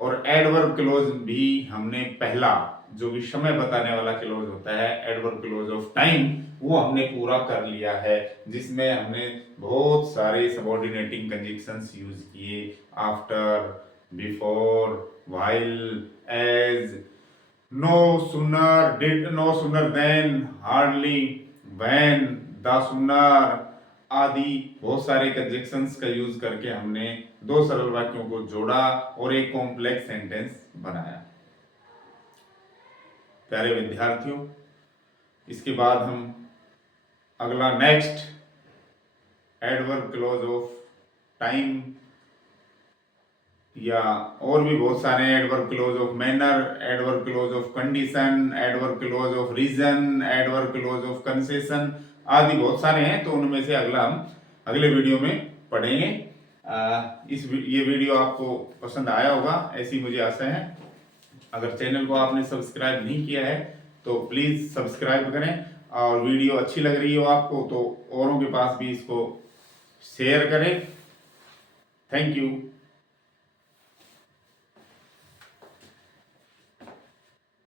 और एडवर्ब क्लोज भी हमने पहला, जो कि समय बताने वाला क्लोज होता है, एडवर्ब क्लोज ऑफ टाइम, वो हमने पूरा कर लिया है, जिसमें हमने बहुत सारे सबऑर्डिनेटिंग कंजक्शंस यूज किए। After, before, while, as, no sooner, did no sooner then, hardly, when, the sooner आदि बहुत सारे कंजक्शंस का यूज करके हमने दो सरल वाक्यों को जोड़ा और एक कॉम्प्लेक्स सेंटेंस बनाया। प्यारे विद्यार्थियों, इसके बाद हम अगला next adverb clause of time या और भी बहुत सारे adverb clause of manner, adverb clause of condition, adverb clause of reason, adverb clause of concession आदि बहुत सारे हैं। तो उनमें से अगला हम अगले वीडियो में पढ़ेंगे। ये वीडियो आपको पसंद आया होगा, ऐसी मुझे आशा है। अगर चैनल को आपने सब्सक्राइब नहीं किया है तो प्लीज़ सब्सक्राइब करें, और वीडियो अच्छी लग रही हो आपको तो औरों के पास भी इसको शेयर करें। Thank you.